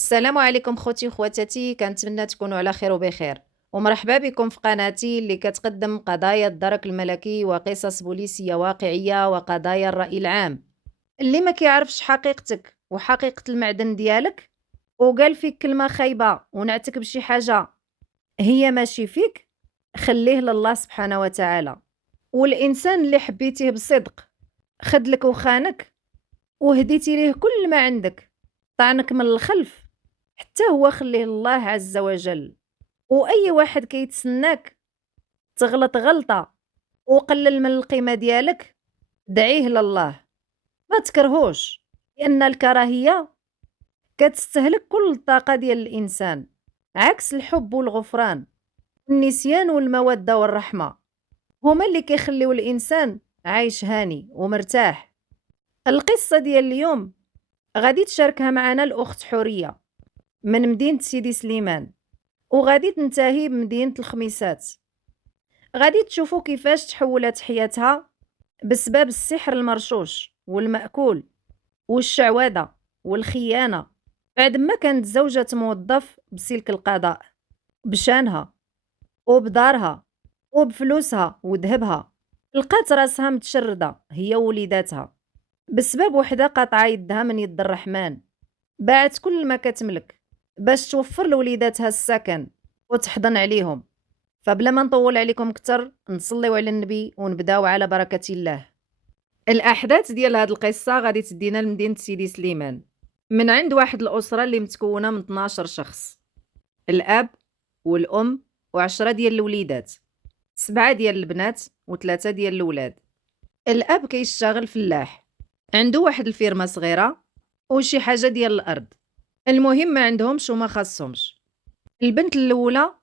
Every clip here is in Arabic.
السلام عليكم خوتي وخواتاتي، كنتمنى تكونوا على خير وبخير، ومرحبا بكم في قناتي اللي كتقدم قضايا الدرك الملكي وقصص بوليسية واقعية وقضايا الرأي العام. اللي ما كيعرفش حقيقتك وحقيقة المعدن ديالك وقال فيك كلمة خايبة ونعتك بشي حاجة هي ماشي فيك، خليه لله سبحانه وتعالى. والإنسان اللي حبيتيه بصدق خدلك وخانك وهديتي ليه كل ما عندك، طعنك من الخلف، حتى هو خليه لله عز وجل. وأي واحد كيتسناك تغلط غلطة وقلل من القيمة ديالك، دعيه لله، ما تكرهوش، لأن الكراهية كتستهلك كل الطاقة ديال الإنسان، عكس الحب والغفران والنسيان والمودة والرحمة، هما اللي كيخليو الإنسان عايش هاني ومرتاح. القصة ديال اليوم غادي تشاركها معنا الأخت حورية من مدينة سيدي سليمان، وغادي تنتهي بمدينة الخميسات. غادي تشوفوا كيفاش تحولت حياتها بسبب السحر المرشوش والمأكول والشعوذة والخيانة، بعد ما كانت زوجة موظف بسلك القضاء، بشانها وبدارها وبفلوسها وذهبها، لقات راسها متشردة هي ووليداتها بسبب وحدة قاطعة يدها من يد الرحمن. باعت كل ما كتملك باش توفر لوليداتها السكن وتحضن عليهم. فبلا ما نطول عليكم كتر، نصليو على النبي ونبداو على بركة الله. الأحداث ديال هاد القصة غادي تدينا لمدينة سيدي سليمان، من عند واحد الأسرة اللي متكونة من 12 شخص، الأب والأم و10 ديال الوليدات، 7 ديال البنات و3 ديال الولاد. الأب كيشتغل فلاح، عنده واحد الفيرما صغيرة وشي حاجة ديال الأرض، المهم ما عندهمش وما خاصهمش. البنت الأولى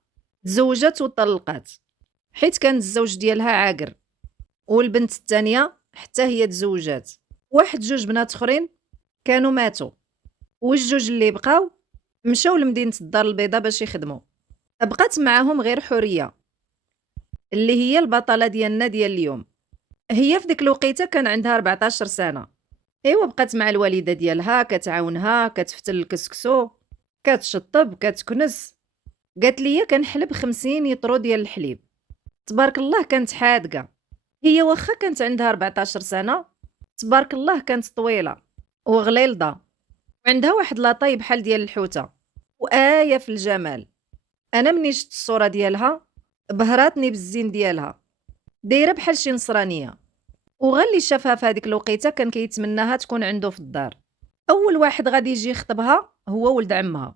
تزوجت وطلقات حيت كان الزوج ديالها عاقر، والبنت الثانية حتى هي تزوجات، واحد جوج بنات اخرين كانوا ماتوا، والجوج اللي بقاو مشاو لمدينة الدار البيضاء باش يخدموا. بقات معاهم غير حورية اللي هي البطلة ديالنا ديال اليوم. هي في ديك الوقيته كان عندها 14 سنة. ايوا بقات مع الوالدة ديالها كتعاونها، كتفتل الكسكسو، كتشطب، كتكنس. قالت لي كنحلب 50 يطرو ديال الحليب. تبارك الله كانت حادقة. هي واخا كانت عندها 14 سنة، تبارك الله كانت طويلة وغليظة، وعندها واحد لاطاي بحال ديال الحوتة، وآية في الجمال. أنا مني شفت الصورة ديالها بهراتني بالزين ديالها، دايرة بحال شي نصرانية. وغا اللي شافها في هذيك الوقيته كان كيتمناها تكون عنده في الدار. أول واحد غادي يجي يخطبها هو ولد عمها،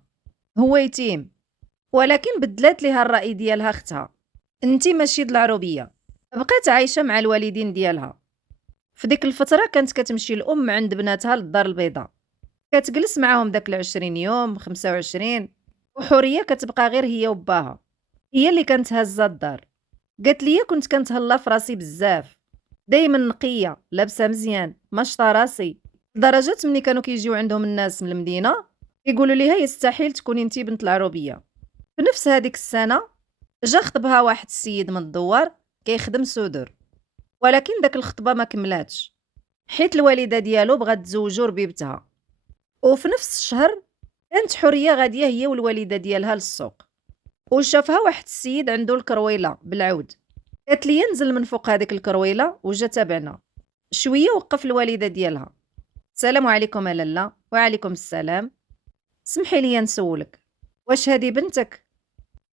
هو يتيم، ولكن بدلات ليها الرأي ديالها اختها، انتي ماشي د العروبية. بقات عايشة مع الوالدين ديالها. في ديك الفترة كانت كتمشي الأم عند بناتها للدار البيضاء، كتجلس معاهم داك 20 يوم 25، وحورية كتبقى غير هي وباها، هي اللي كانت هازة الدار. قالت لي كنت كنتهلا في راسي بزاف، دايما نقية لابسة مزيان ماشطة راسي، لدرجة ملي كانوا كيجيو عندهم الناس من المدينة يقولوا ليها يستحيل تكوني انتي بنت العروبية. في نفس هذيك السنة جا خطبها واحد السيد من الدوار كيخدم سودر، ولكن داك الخطبة ما كملاتش حيت الوالدة ديالو بغات تزوجو ربيبتها. وفي نفس الشهر كانت حورية غادية هي والوالدة ديالها للسوق، وشافها واحد السيد عنده الكرويلة بالعود. قالت لي نزل من فوق هذيك الكرويلة وجا تابعنا. شوية وقف الوالدة ديالها: السلام عليكم لاله. وعليكم السلام. سمحي لي نسولك، واش هذه بنتك؟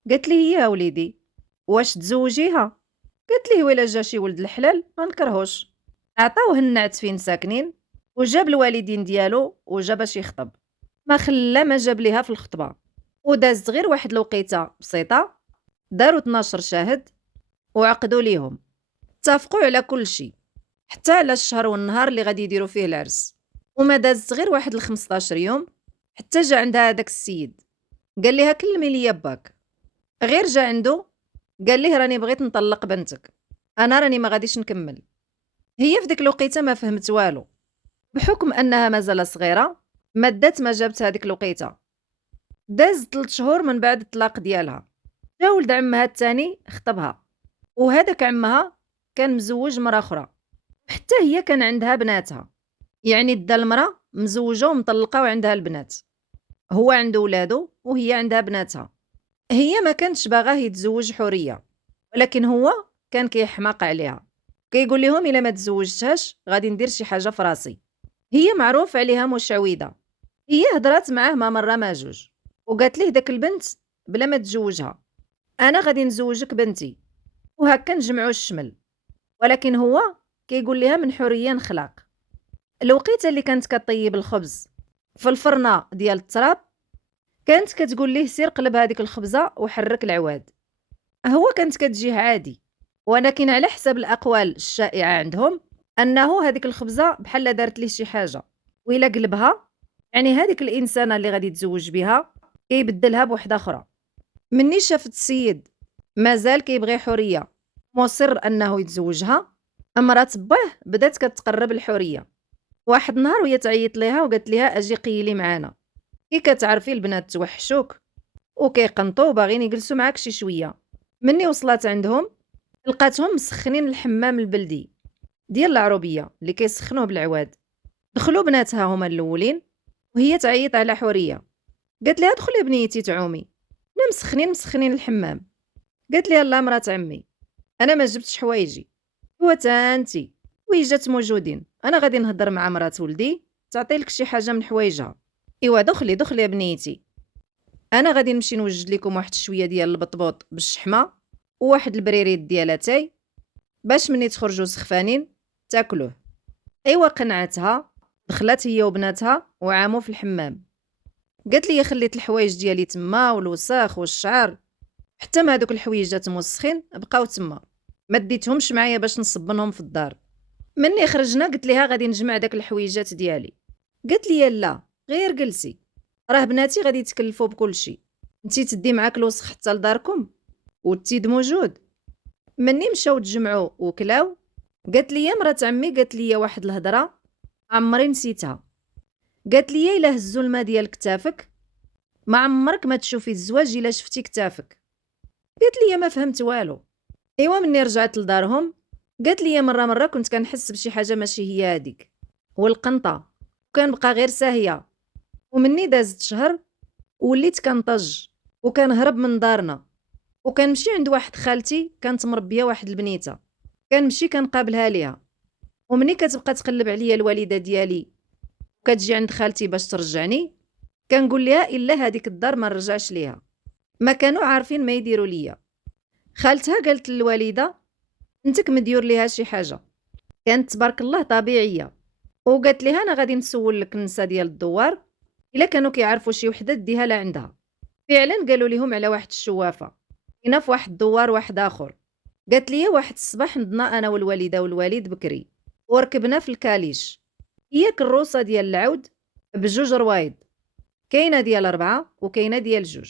قالت لي هي وليدي. واش تزوجيها؟ قالت لي ولا جا شي ولد الحلال ما نكرهوش. عطاوه النعت فين ساكنين، وجاب الوالدين ديالو وجا باش يخطب، ما خلا ما جاب ليها في الخطبة. ودازت غير واحد الوقيته بسيطة، داروا 12 شاهد وعقدوا ليهم، اتفقوا على كل شيء حتى على الشهر والنهار اللي غادي يديروا فيه العرس. وما دازت غير واحد 15 يوم حتى جا عندها هذاك السيد، قال لها كلمي لي باك. غير جا عنده قال ليه راني بغيت نطلق بنتك، انا راني ما غاديش نكمل. هي في ديك الوقيته ما فهمت والو، بحكم انها مازال صغيره مدات ما جابت هذيك الوقيته. داز 3 شهور من بعد الطلاق ديالها، جا ولد عمها الثاني خطبها، وهذاك عمها كان مزوج مرة اخرى، حتى هي كان عندها بناتها، يعني دا المراه مزوجه ومطلقه وعندها البنات. هو عنده ولادو وهي عندها بناتها. هي ما كانتش باغاه يتزوج حورية، ولكن هو كان كيحماق عليها، كيقول لهم إلا ما تزوجتهاش غادي ندير شي حاجة في راسي. هي معروف عليها مشعوذة. هي هضرات معاه ما مرة ما جوج، وقالت ليه داك البنت بلا ما تزوجها: أنا غادي نزوجك بنتي، وهكا نجمعوا الشمل. ولكن هو كيقول لها من حورية نخلق. الوقيته اللي كانت كطيب الخبز في الفرنة ديال التراب، كانت كتقول ليه: سير قلب هذيك الخبزة وحرك العواد. هو كانت كتجيه عادي، ولكن على حسب الأقوال الشائعة عندهم أنه هذيك الخبزة بحال دارت ليه شي حاجة، وإلا قلبها يعني هذيك الإنسانة اللي غادي يتزوج بها كيبدلها بوحدة أخرى. مني شافت السيد مازال كيبغي حورية، مصر أنه يتزوجها، مرات باه بدات كتقرب الحورية. واحد النهار وهي تعيط ليها وقالت لها: أجي قيلي معانا. كي كتعرفي البنات توحشوك وكيقنطوا باغيين يجلسوا معاك شي شوية. مني وصلت عندهم لقاتهم مسخنين الحمام البلدي ديال العروبية اللي كيسخنوه بالعواد. دخلوا بناتها هما الاولين وهي تعيط على حورية. قالت لها: دخلي بنيتي تعومي، لا مسخنين الحمام. قالت لها: لا مرات عمي، انا ما جبتش حوايجي، هو تا انتي وهي جات موجودين، انا غادي نهضر مع مرات ولدي تعطي لك شي حاجه من حوايجها. ايوا دخلي يا بنيتي، انا غادي نمشي نوجد لكم واحد شويه ديال البطبوط بالشحمه وواحد البريريد ديال اتاي باش مني تخرجوا سخفانين تاكلوه. ايوا قنعتها، دخلت هي وبناتها وعاموا في الحمام. قالت لي: خليت الحوايج ديالي تما والوساخ والشعر، حتى ما هذوك الحويجات موسخين بقاو تما، ما ديتهمش معايا باش نصبنهم في الدار. مني خرجنا قلت ليها: غادي نجمع داك الحويجات ديالي. قالت لي: لا غير جلسي، راه بناتي غادي يتكلفوا بكل شيء، انتي تدي معاك الوسخ حتى لداركم والتيد موجود. مني مشاو تجمعوا وكلاو. قالت لي: مرات عمي قالت لي واحد الهضره عمري نسيتها. قالت لي: الا هزوا الماء ديال كتافك ما عمرك ما تشوفي الزواج الا شفتي كتافك. قالت لي: ما فهمت والو. ايوا مني رجعت لدارهم قالت لي: مره كنت كنحس بشي حاجه ماشي هي هذيك والقنطه، وكان بقى غير ساهيه. ومني دازت شهر وليت كنطج وكنهرب من دارنا، وكنمشي عند واحد خالتي كانت مربيه واحد البنيته، كنمشي كنقابلها ليها. ومني كتبقى تقلب عليا الوالده ديالي وكتجي عند خالتي باش ترجعني، كنقول لها الا هذيك الدار ما نرجعش ليها. ما كانوا عارفين ما يديروا ليا. خالتها قالت للوالده: انتك مديور ليها شي حاجه. كانت تبارك الله طبيعيه، وقالت لها: انا غادي نسول لك النساء ديال الدوار الا كانوا كيعرفوا شي وحده ديها لعندها. فعلا قالوا لهم على واحد الشوافه هنا في واحد الدوار واحد اخر. قالت لي: واحد الصباح نضنا انا والوالده والوالد بكري وركبنا في الكاليش، هي كروسه ديال العود بجوج روايض، كاينه ديال 4 وكاينه ديال 2.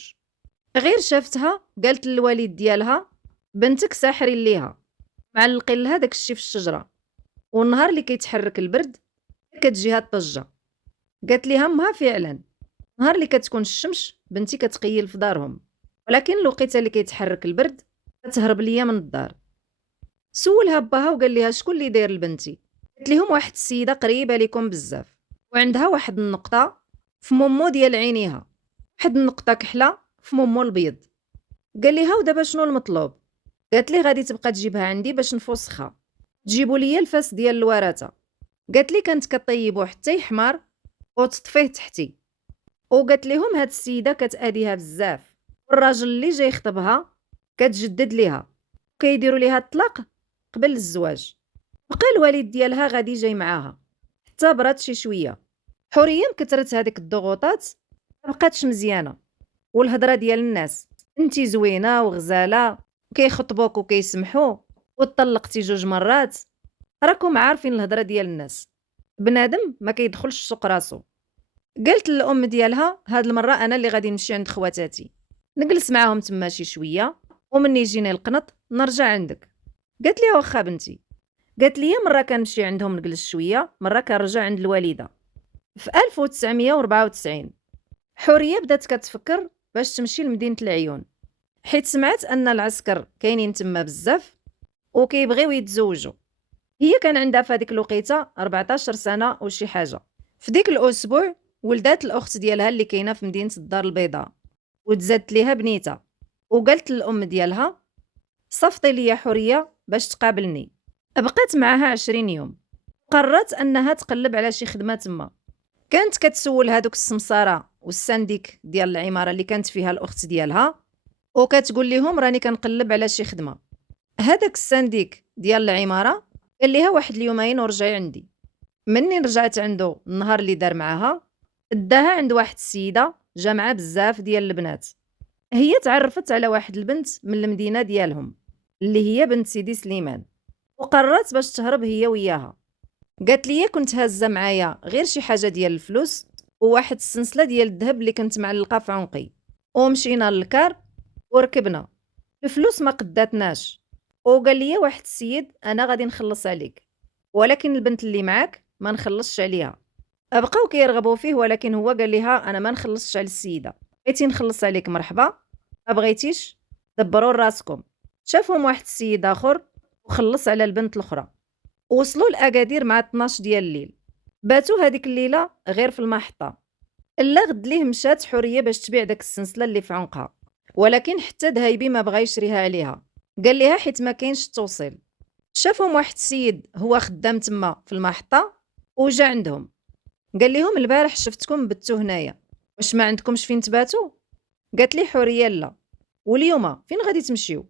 غير شافتها قالت للوالد ديالها: بنتك ساحرين ليها، معلقين لها داك الشي في الشجره، والنهار اللي كيتحرك البرد كتجيها الطجه. قالت لي: همها فعلا نهار اللي كتكون الشمس بنتي كتقيل في دارهم، ولكن الوقيته اللي كيتحرك البرد كتهرب ليا من الدار. سولها باها وقال لها: شكون اللي داير لبنتي؟ قالت لهم: واحد السيده قريبه لكم بزاف وعندها واحد النقطه في مومو ديال عينيها، واحد النقطه كحله في مومو البيض. قال لها: ودابا شنو المطلوب؟ قالت لي: غادي تبقى تجيبها عندي باش نفوسخها، تجيبوا لي الفاس ديال الورثه. قالت لي: كانت كطيبو حتى يحمر وتطفيه تحتي. وقالت لهم: هاد السيده كتاديها بزاف، والراجل اللي جاي يخطبها كتجدد ليها وكيديروا ليها الطلاق قبل الزواج. بقى الوالد ديالها غادي جاي معاها حتى برات شي شويه. حوريه مكثرت هذيك الضغوطات ما بقاتش مزيانه، والهضره ديال الناس: انتي زوينه وغزاله وكيخطبوك وكيسمحوا وطلقتي 2 مرات. راكم عارفين الهضره ديال الناس، بنادم ما كيدخلش سوق راسو. قالت للام ديالها: هاد المره انا اللي غادي نمشي عند خواتاتي نجلس معاهم تما شي شويه، ومني يجيني القنط نرجع عندك. قالت لي: واخا بنتي. قالت لي: مره كنمشي عندهم نجلس شويه، مره كنرجع عند الوالده. في 1994 حوريه بدات كتفكر باش تمشي لمدينه العيون، حيت سمعت ان العسكر كاينين تما بزاف وكيبغيو يتزوجوا. هي كان عندها في هذيك الوقيته 14 سنه وشي حاجه. في ديك الاسبوع ولدات الأخت ديالها اللي كاينة في مدينة الدار البيضاء وتزادت ليها بنيتها، وقالت للأم ديالها صفطي ليا حورية باش تقابلني. بقات معاها 20 يوم، قررت أنها تقلب على شي خدمة تما. كانت كتسول هادوك السمسارة والسنديك ديال العمارة اللي كانت فيها الأخت ديالها، وكتقول لهم راني كنقلب على شي خدمة. هذاك السنديك ديال العمارة قال ليها واحد اليومين ورجعي عندي. منين رجعت عنده النهار اللي دار معاها، داها عند واحد السيدة جامعة بزاف ديال البنات. هي تعرفت على واحد البنت من المدينة ديالهم اللي هي بنت سيدي سليمان، وقررت باش تهرب هي وياها. قالت لي كنت هازه معايا غير شي حاجه ديال الفلوس وواحد السلسله ديال الذهب اللي كنت معلقه في عنقي، ومشينا للكار وركبنا. الفلوس ما قداتناش، وقال لي واحد السيد انا غادي نخلص عليك، ولكن البنت اللي معاك ما نخلصش عليها. بقاو كيرغبوا فيه، ولكن هو قال لها انا ما نخلصش على السيده. بغيتي نخلص عليك مرحبا، ما بغيتيش دبروا راسكم. شافهم واحد السيد اخر وخلص على البنت الاخرى. وصلوا لأكادير مع 12 ديال الليل، باتوا هذيك الليله غير في المحطه. الا غد ليه مشات حوريه باش تبيع داك السلسله اللي في عنقها، ولكن حتى دهيبي ما بغا يشريها عليها، قال ليها حيت ما كاينش التوصيل. شافهم واحد السيد هو خدام تما في المحطه وجا عندهم، قال لهم البارح شفتكم بتو هنايا، واش ما عندكمش فين تباتوا؟ قالت لي حوريه لا. واليوم فين غادي تمشيو؟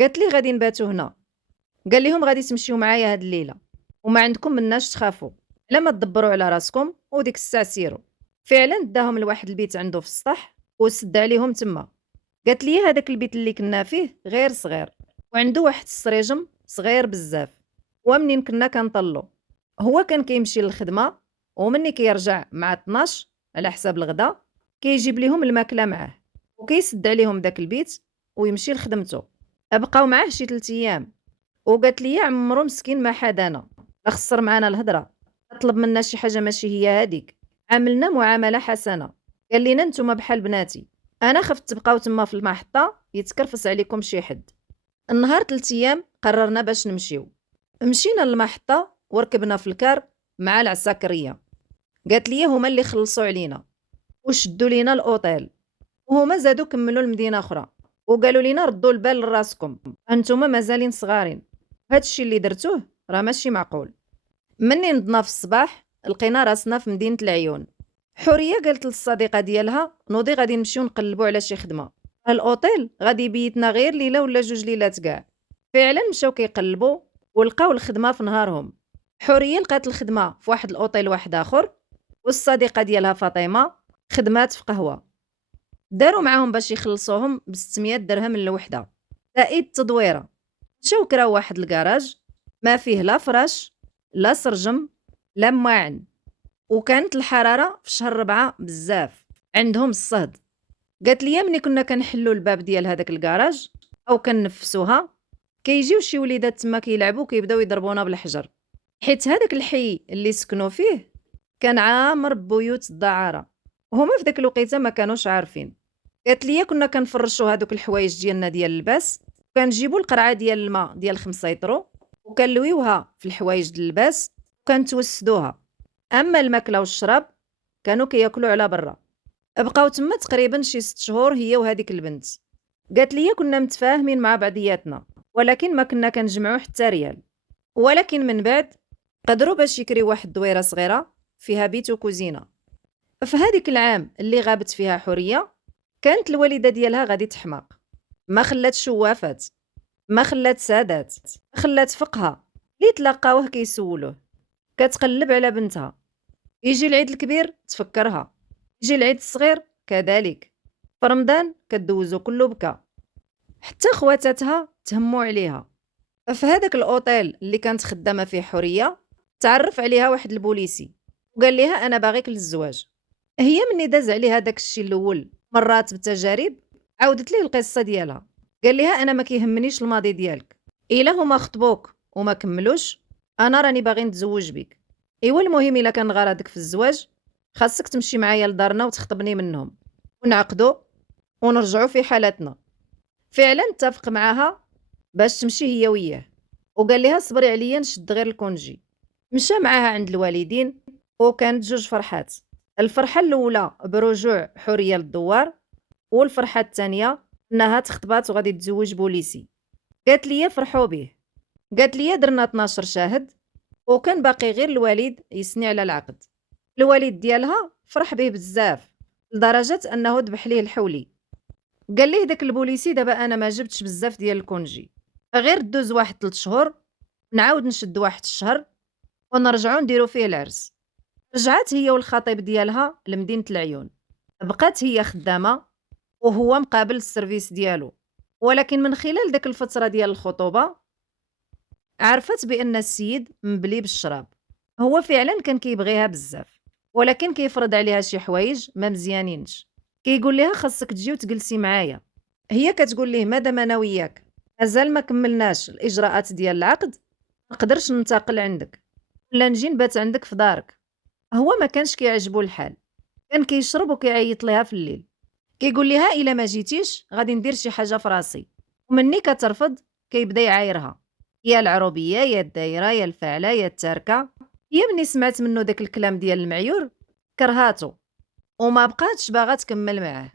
قالت لي غادي نباتوا هنا. قال لهم غادي تمشيو معايا هاد الليله، وما عندكم مناش تخافوا، الا ما تدبروا على راسكم وديك الساعه سيروا. فعلا داهم لواحد البيت عنده في السطح وسد عليهم تما. قالت لي هذاك البيت اللي كنا فيه غير صغير، وعنده واحد السريجم صغير بزاف، ومنين كنا كنطلو هو كان كيمشي للخدمه، ومني كيرجع مع 12 على حساب الغدا كيجيب لهم الماكله معاه، وكيسد عليهم داك البيت ويمشي لخدمته. بقاو معاه شي 3 ايام، وقالت لي عمرو مسكين ما حدانا، لا خسر معانا الهضره، طلب منا شي حاجه ماشي هي هذيك، عاملنا معامله حسنه، قال لينا نتوما بحال بناتي، انا خفت تبقاو تما في المحطه يتكرفس عليكم شي حد. النهار 3 ايام قررنا باش نمشيو. مشينا للمحطه وركبنا في الكار مع العساكريه. قالت لي هما اللي خلصوا علينا وشدوا لينا الاوتيل، وهما زادوا كملوا المدينه اخرى، وقالوا لينا ردوا البال لراسكم، انتوما مازالين صغارين، هادشي اللي درتوه راه ماشي معقول. مني نضنا في الصباح لقينا راسنا في مدينة العيون. حورية قالت للصديقة ديالها نوضي غادي نمشيو نقلبوا على شي خدمة، الاوتيل غادي يبيتنا غير ليلة ولا جوج ليلات كاع. فعلا مشاو كيقلبوا ولقاو الخدمة في نهارهم. حورية لقات الخدمة في واحد الاوتيل واحد اخر، والصديقة ديالها فاطمة خدمات في قهوة. داروا معاهم باش يخلصوهم ب 600 درهم الوحدة زائد تدويرة. مشاو كراو واحد الكراج ما فيه لا فراش لا سرجم لا ماعن، وكانت الحرارة في شهر 4 بزاف، عندهم الصهد. قالت لي ملي كنا كنحلوا الباب ديال هذاك الكراج او كنفسوها كيجيو شي وليدات تما كيلعبوا كيبداو يضربونا بالحجر، حيت هذاك الحي اللي سكنوا فيه كان عامر ببيوت الدعارة، وهما في داك الوقيته ما كانوش عارفين. قالت لي كنا كنفرشوا هذوك الحوايج ديالنا ديال اللباس، كنجيبوا القرعه ديال الماء ديال 5 يطرو وكنلويوها في الحوايج ديال اللباس وكنتوسدوها. اما الماكله والشراب كانوا كياكلوا على برا. بقاو تما تقريبا شي 6 شهور هي وهذيك البنت. قالت لي كنا متفاهمين مع بعضياتنا، ولكن ما كنا كنجمعوا حتى ريال. ولكن من بعد قدروا باش يكريو واحد الدويره صغيره فيها بيت وكوزينه. في هذيك العام اللي غابت فيها حوريه كانت الوالده ديالها غادي تحماق، ما خلات شوافات، ما خلات سادات، ما خلات فقها اللي تلاقاوه كيسولوه. كتقلب على بنتها، يجي العيد الكبير تفكرها، يجي العيد الصغير كذلك، في رمضان كدوزو كله بكا، حتى خواتاتها تهموا عليها. في هذاك الاوتيل اللي كانت خدامه فيه حوريه تعرف عليها واحد البوليسي وقال لها انا باغيك للزواج. هي مني داز عليها داك الشيء الاول مرات بالتجارب عاودت ليه القصه ديالها. قال لها انا ما كيهمنيش الماضي ديالك، الا هما خطبوك وما كملوش انا راني باغي نتزوج بك. ايوا المهم الا كان غرضك في الزواج خاصك تمشي معايا لدارنا وتخطبني منهم ونعقدوا ونرجعوا في حالتنا. فعلا اتفق معاها باش تمشي هي وياه، وقال لها صبري عليا نشد غير الكونجي. مشى معاها عند الوالدين وكانت جوج فرحات. الفرحة الأولى برجوع حورية للدوار، والفرحة الثانية أنها تخطبات وغادي تزوج بوليسي. قالت لي فرحوا به، قالت لي درنا 12 شاهد وكان باقي غير الوالد يسني على العقد. الوالد ديالها فرح به بزاف لدرجة أنه ذبح ليه الحولي. قال ليه داك البوليسي دابا أنا ما جبتش بزاف ديال الكونجي، غير دوز واحد 3 شهور نعاود نشد واحد الشهر ونرجعو نديرو فيه العرس. رجعت هي والخطيب ديالها لمدينة العيون، بقات هي خدامة وهو مقابل السيرفيس ديالو. ولكن من خلال داك الفترة ديال الخطوبة عرفت بأن السيد مبلي بالشراب. هو فعلا كان كيبغيها بزاف، ولكن كيفرض عليها شي حوايج ما مزيانينش. كيقول لها خاصك تجي وتجلسي معايا. هي كتقول ليه مادام انا وياك مازال ما كملناش الاجراءات ديال العقد، نقدرش ننتقل عندك ولا نجي نبات عندك في دارك. هو ما كانش كيعجبو الحال، كان كيشرب وكيعيط ليها في الليل. كيقول لها الا ما جيتيش غادي ندير شي حاجه في راسي. ومني كترفض كيبدا يعايرها، يا العروبيه يا الدايره يا الفاعله يا التاركه. هي مني سمعت منه داك الكلام ديال المعيور كرهاتو وما بقاتش باغا تكمل معاه.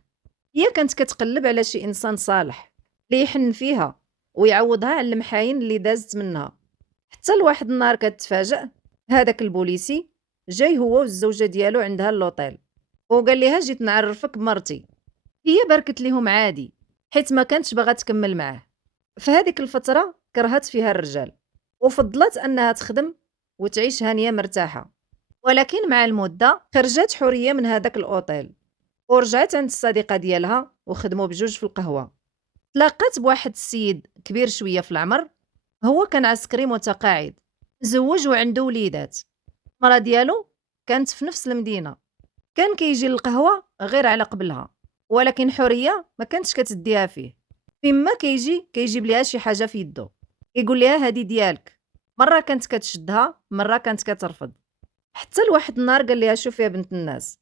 هي كانت كتقلب على شي انسان صالح اللي يحن فيها ويعوضها على المحاين اللي دازت منها. حتى لواحد النهار كتفاجأ هذاك البوليسي جاي هو والزوجه ديالو عندها اللوطيل، وقال لها جيت نعرفك بمرتي. هي باركت ليهم عادي حيت ما كانتش باغا تكمل معاه. في هذيك الفتره كرهت فيها الرجال وفضلت انها تخدم وتعيش هانيه مرتاحه. ولكن مع المده خرجت حوريه من هذاك الاوتيل ورجعت عند الصديقه ديالها وخدموا بجوج في القهوه. تلاقات بواحد السيد كبير شويه في العمر، هو كان عسكري متقاعد مزوج وعنده وليدات. المرا ديالو كانت في نفس المدينه، كان كيجي للقهوه غير على قبلها. ولكن حوريه ما كانتش كتديها فيه، فيما كيجي كيجيب ليها شي حاجه في يده يقول لها هذه ديالك. مره كانت كتشدها مره كانت كترفض، حتى لواحد النهار قال لها شوفي يا بنت الناس،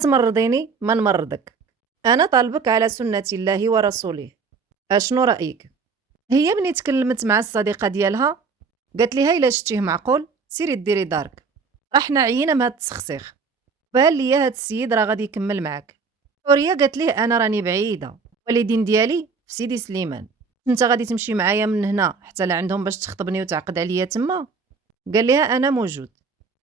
تمرضيني ما نمرضك، انا طالبك على سنه الله ورسوله، اشنو رايك؟ هي ملي تكلمت مع الصديقه ديالها قالت لها الا شتيه معقول سيري ديري دارك، احنا عيينا من هاد التسخسيخ، بان ليا هاد السيد راه غادي يكمل معاك. حوريه قالت ليه انا راني بعيده، والدين ديالي في سيدي سليمان، انت غادي تمشي معايا من هنا حتى لعندهم باش تخطبني وتعقد عليا تما؟ قال لها انا موجود،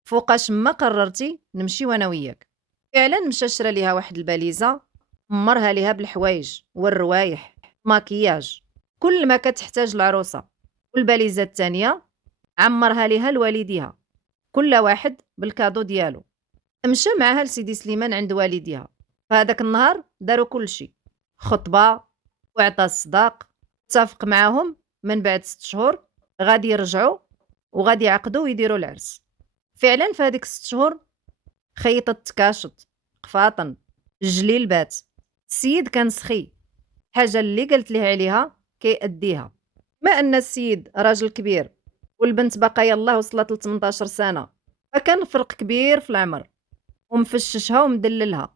فوقاش ما قررتي نمشي وانا وياك. فعلا مشى شرا ليها واحد الباليزه مرها ليها بالحوايج والروايح ماكياج كل ما كتحتاج العروسه، والباليزه الثانيه عمرها ليها لوالديها كل واحد بالكادو ديالو. مشى معاها لسيدي سليمان عند والديها. فهذاك النهار داروا كل شيء، خطبه وعطى الصداق، اتفق معاهم من بعد 6 شهور غادي يرجعوا وغادي يعقدوا ويديروا العرس. فعلا في هذيك 6 شهور خيطت تكاشط قفاطن الجليل بات. السيد كان سخي، حاجه اللي قالت ليه عليها كيأديها. ما ان السيد راجل كبير والبنت باقا يلاه وصلت ل 18 سنه، فكان فرق كبير في العمر، ومفششها ومدللها.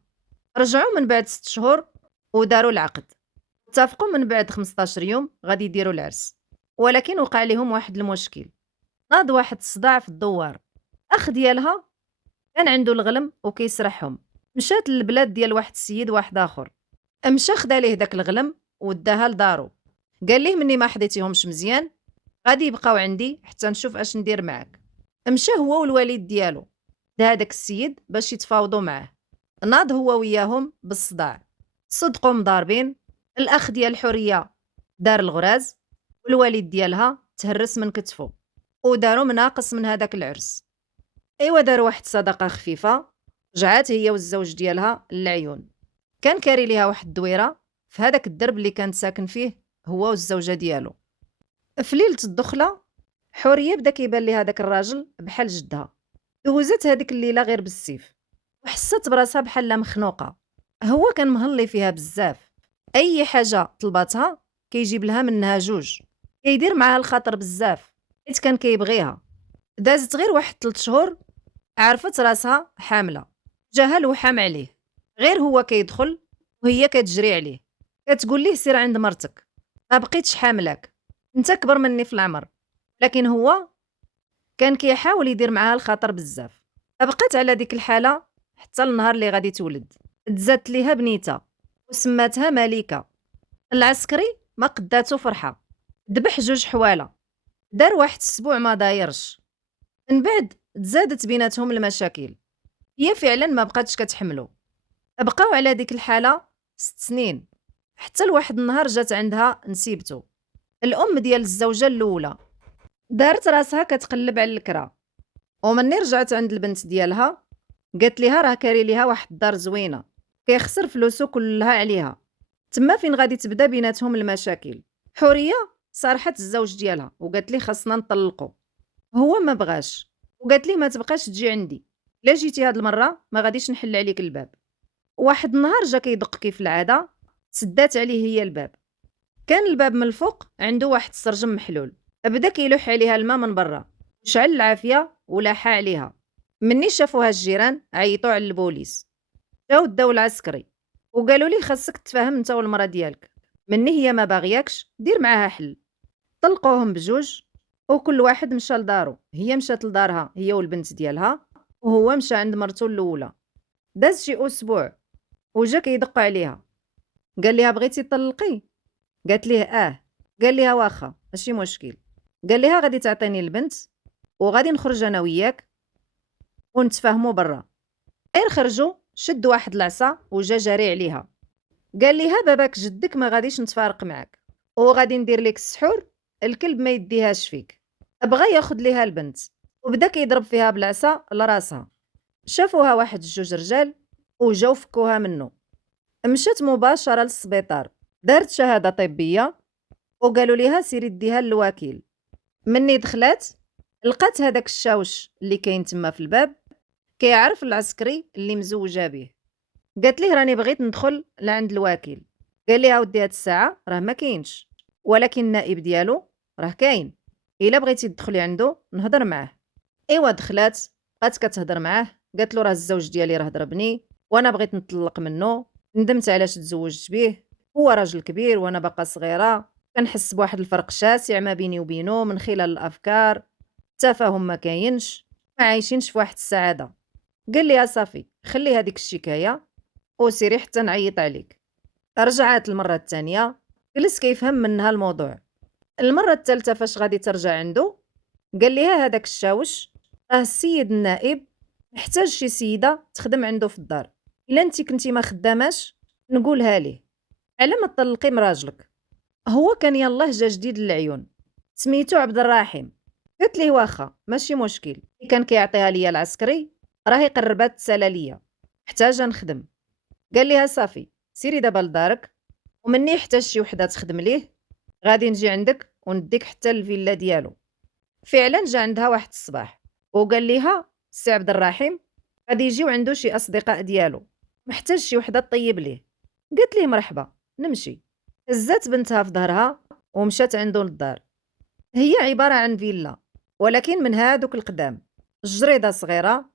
رجعوا من بعد 6 شهور وداروا العقد، اتفقوا من بعد 15 يوم غادي يديروا العرس. ولكن وقع لهم واحد المشكل، ناض واحد الصداع في الدوار. اخ ديالها كان عنده الغلم وكيسرحهم، مشات للبلاد ديال واحد السيد واحد اخر، مشى خدا ليه داك الغلم وداها لدارو. قال ليه مني ما حضيتيهمش مزيان غادي يبقاو عندي حتى نشوف اش ندير معاك. مشى هو والوالد ديالو لهداك السيد باش يتفاوضوا معاه. ناض هو وياهم بالصداع، صدقوا مضاربين. الاخ ديال الحوريه دار الغراز والوالد ديالها تهرس من كتفه، وداروا مناقص من هذاك العرس. ايوا داروا واحد الصداقه خفيفه، رجعات هي والزوج ديالها للعيون. كان كاري ليها واحد الدويره في هذاك الدرب اللي كان ساكن فيه هو والزوجه ديالو. في ليله الدخله حوريه بدا كيبان ليها داك الراجل بحال جدها. دوزت هذيك الليله غير بالسيف وحست براسها بحال مخنوقه. هو كان مهلي فيها بزاف، اي حاجه طلباتها كيجيب لها منها جوج، كيدير معاها الخاطر بزاف حيت كان كيبغيها. دازت غير واحد 3 شهور عرفت راسها حامله، جاها الوحام عليه. غير هو كيدخل وهي كتجري عليه كتقول ليه سير عند مرتك، ما بقيتش حاملك، انت كبر مني في العمر. لكن هو كان كيحاول يدير معاها الخاطر بزاف. بقات على ديك الحاله حتى النهار اللي غادي تولد. تزادت ليها بنيتها وسماتها ملكة. العسكري ما قداتو فرحة، ذبح 2 حواله، دار واحد السبوع ما دايرش. من بعد تزادت بيناتهم المشاكل، هي فعلا ما بقاتش كتحملو. بقاو على ديك الحالة 6 سنين، حتى لواحد النهار جات عندها نسيبتو، الأم ديال الزوجة الأولى. دارت راسها كتقلب على الكرا، ومني رجعت عند البنت ديالها قالت ليها راه كاري ليها واحد الدار زوينة كيخسر فلوسو كلها عليها. تما فين غادي تبدا بيناتهم المشاكل. حورية صارحت الزوج ديالها وقالت ليه خاصنا نطلقوا. هو ما بغاش وقالت ليه ما تبقاش تجي عندي، الا جيتي هاد المره ما غاديش نحل عليك الباب. واحد النهار جا كيدق كيف العاده، سدات عليه هي الباب. كان الباب من الفوق عنده واحد السرجم محلول، بدا كيلوح عليها الماء من برا، شعل العافيه ولاحا عليها. مني شافوها الجيران عيطوا على البوليس، جاو داو العسكري وقالوا لي خاصك تفاهم انت والمرا ديالك، مني هي ما باغياكش دير معاها حل. طلقوهم بجوج وكل واحد مشى لدارو، هي مشات لدارها هي والبنت ديالها، وهو مشى عند مرتو الاولى. داز شي اسبوع وجا كيدق عليها، قال ليها بغيتي تطلقي؟ قالت ليه قال ليها واخا ماشي مشكل. قال ليها غادي تعطيني البنت وغادي نخرج انا وياك ونتفاهموا برا. غير خرجوا شد واحد العصا وجا جاري عليها، قال ليها باباك جدك ما غاديش نتفارق معاك، وغادي ندير لك السحور الكلب ما يديهاش فيك. بغى ياخد ليها البنت وبدا كيضرب فيها بالعصا لراسها. شافوها واحد 2 رجال وجاو فكوها منه. مشات مباشرة للسبيطار، دارت شهادة طبية وقالوا ليها سيري ديها للوكيل. مني دخلات لقات هذاك الشاوش اللي كاين تما في الباب كيعرف العسكري اللي مزوجه به. قالت ليه راني بغيت ندخل لعند الوكيل. قال ليها ودي هاد الساعة راه ما كاينش، ولكن النائب ديالو راه كاين، الا بغيتي تدخلي عنده نهضر معاه. ايوا دخلات بقات كتهضر معاه، قالت له راه الزوج ديالي راه ضربني وانا بغيت نطلق منه، ندمت علاش تزوجت به، هو راجل كبير وانا باقا صغيره، كنحس بواحد الفرق شاسع ما بيني وبينه من خلال الافكار، التفاهم ما كاينش، ما عايشينش في واحد السعاده. قال لي صافي خلي هذيك الشكايه وسيري حتى نعيط عليك. رجعات المره الثانيه، جلس كيفهم منها الموضوع. المره الثالثه فاش غادي ترجع عنده قال ليها هذاك الشاوش راه السيد النائب محتاج شي سيده تخدم عنده في الدار، الا انت كنتي ما خداماش نقولها ليه، على ما تطلقي من راجلك. هو كان يلاه جا جديد للعيون، سميتو عبد الرحيم. قلت ليه واخا ماشي مشكل، اللي كان كيعطيها ليا العسكري راهي قربات تسالى ليا، محتاجه نخدم. قال ليها صافي سيري دابا لدارك، ومني يحتاج شي وحده تخدم ليه غادي نجي عندك ونديك حتى الفيلا ديالو. فعلا جا عندها واحد الصباح وقال ليها السي عبد الرحيم غادي يجيو عنده شي اصدقاء ديالو، محتاج شي وحده تطيب ليه. قالت ليه مرحبا نمشي. هزات بنتها في ظهرها ومشات عنده للدار. هي عباره عن فيلا ولكن من هادوك القدام، الجريده صغيره،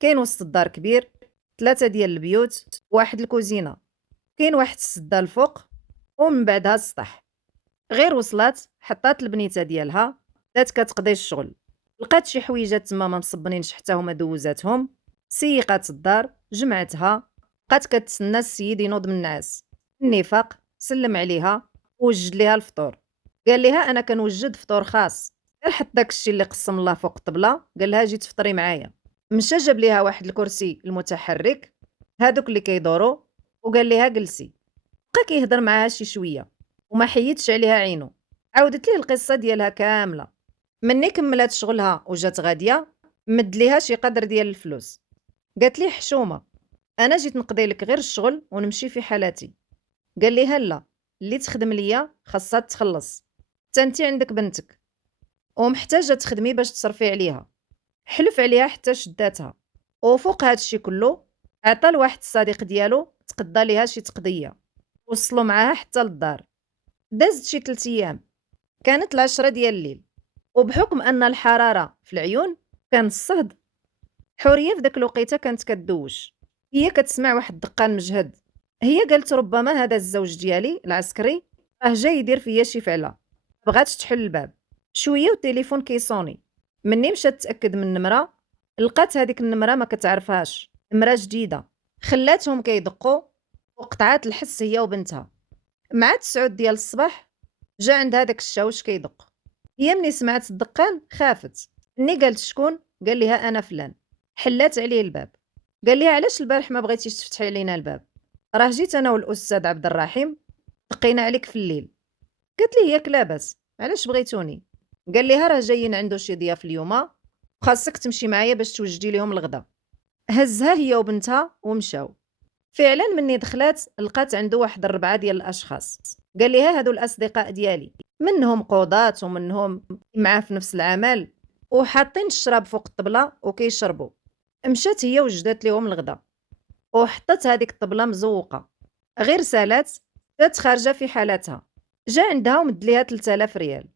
كاين وسط الدار كبير، 3 ديال البيوت، واحد الكوزينه، كاين واحد السده الفوق ومن بعدها السطح. غير وصلات حطات البنيته ديالها، بدات كتقضي الشغل، لقات شي حويجات تما ما مصبنينش حتى هما دوزاتهم، سيقات الدار جمعتها، بقات كتسنى السيد ينوض من النعاس. النفاق سلم عليها ووجد ليها الفطور. قال ليها انا كنوجد فطور خاص، غير حط داك الشيء اللي قسم الله فوق الطبله. قال لها جي تفطري معايا. مشى جاب ليها واحد الكرسي المتحرك هادوك اللي كيدوروا وقال ليها جلسي. بقى كيهضر معاها شي شويه وما حيدش عليها عينو. عاودت ليه القصه ديالها كامله. مني كملات شغلها وجات غاديه مد ليها شي قدر ديال الفلوس. قالت ليه حشومه انا جيت نقضي لك غير الشغل ونمشي في حالاتي. قال ليها لا، اللي تخدم ليا خاصها تخلص، حتى انت عندك بنتك ومحتاجه تخدمي باش تصرفي عليها. حلف عليها حتى شداتها. وفوق هاد الشي كله عطى لواحد الصديق ديالو تقضى ليها شي تقضيه، وصلوا معاها حتى للدار. دازت شي 3 ايام، كانت 10 ديال الليل، وبحكم ان الحراره في العيون كان الصهد. حوريه في داك الوقيته كانت كدوش، هي كتسمع واحد الدقان مجهد. هي قالت ربما هذا الزوج ديالي العسكري راه جاي يدير فيا شي فعله. بغاتش تحل الباب شويه والتليفون كيصوني. مني مشات تاكد من النمره، لقات هذيك النمره ما كتعرفهاش، امرأة جديدة، خلاتهم كيدقوا وقطعات الحس هي وبنتها. مع 9 ديال الصباح جا عندها داك الشاوش كيدق. هي ملي سمعت الدقان خافت. ملي قالت شكون قال ليها انا فلان. حلات عليه الباب. قال ليها علاش البارح ما بغيتيش تفتحي علينا الباب؟ راه جيت انا والاستاذ عبد الرحيم دقينا عليك في الليل. قالت ليه ياك لاباس، علاش بغيتوني؟ قال ليها راه جايين عنده شي ضياف اليوم وخاصك تمشي معايا باش توجدي ليهم الغدا. هزها هي وبنتها ومشاو. فعلا مني دخلات لقات عنده واحد 4 ديال الاشخاص. قال ليها هادو الاصدقاء ديالي، منهم قضاة ومنهم معاه في نفس العمل، وحاطين الشراب فوق الطبله وكيشربوا. مشات هي وجدات ليهم الغدا وحطت هذيك الطبله مزوقه. غير سالات جات خارجه في حالتها. جا عندها ومد ليها 3000 ريال.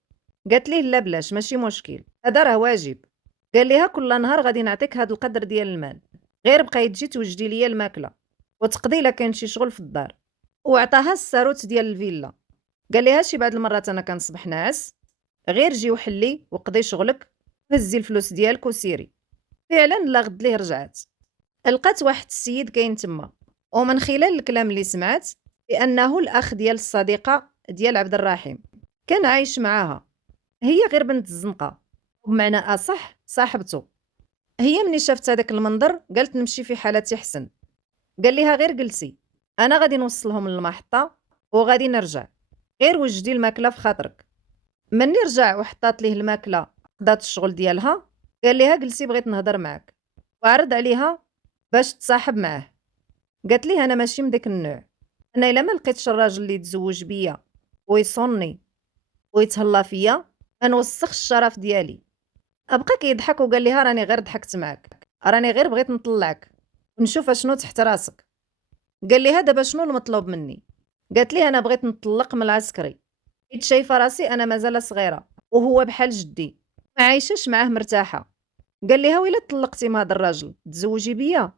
قالت ليه لا بلاش ماشي مشكل، هذا راه واجب. قال ليها كل نهار غادي نعطيك هذا القدر ديال المال، غير بقاي تجي توجدي ليا الماكله وتقضي الا كاين شي شغل في الدار. وعطاها الساروت ديال الفيلا. قال ليها شي بعض المرات انا كنصبح ناعس، غير جي وحلي وقضي شغلك وهزي الفلوس ديالك وسيري. فعلا لا غد ليه رجعت. لقات واحد السيد كاين تما، ومن خلال الكلام اللي سمعت بانه الاخ ديال الصديقه ديال عبد الرحيم كان عايش معاها. هي غير بنت الزنقه، بمعنى اصح صاحبته. هي مني شافت هذاك المنظر قالت نمشي في حالتي حسن. قال ليها غير جلسي، انا غادي نوصلهم للمحطه وغادي نرجع، غير وجدي الماكله في خاطرك. مني رجع وحطات ليه الماكله قضات الشغل ديالها. قال ليها جلسي بغيت نهضر معك، وعرض عليها باش تصاحب معاه. قالت ليه انا ماشي من داك النوع، انا الا ما لقيتش الراجل اللي يتزوج بيا ويصوني ويتهلا فيا ما نوسخش الشرف ديالي. بقى كيضحك وقال ليها راني غير ضحكت معاك، راني غير بغيت نطلعك ونشوف اشنو تحت راسك. قال ليها دابا شنو المطلوب مني؟ قالت ليه انا بغيت نطلق من العسكري، حيت شايفه راسي انا مازال صغيره وهو بحال جدي ما عايشاش معاه مرتاحه. قال ليها ويلا طلقتي مع هذا الراجل تزوجي بيا؟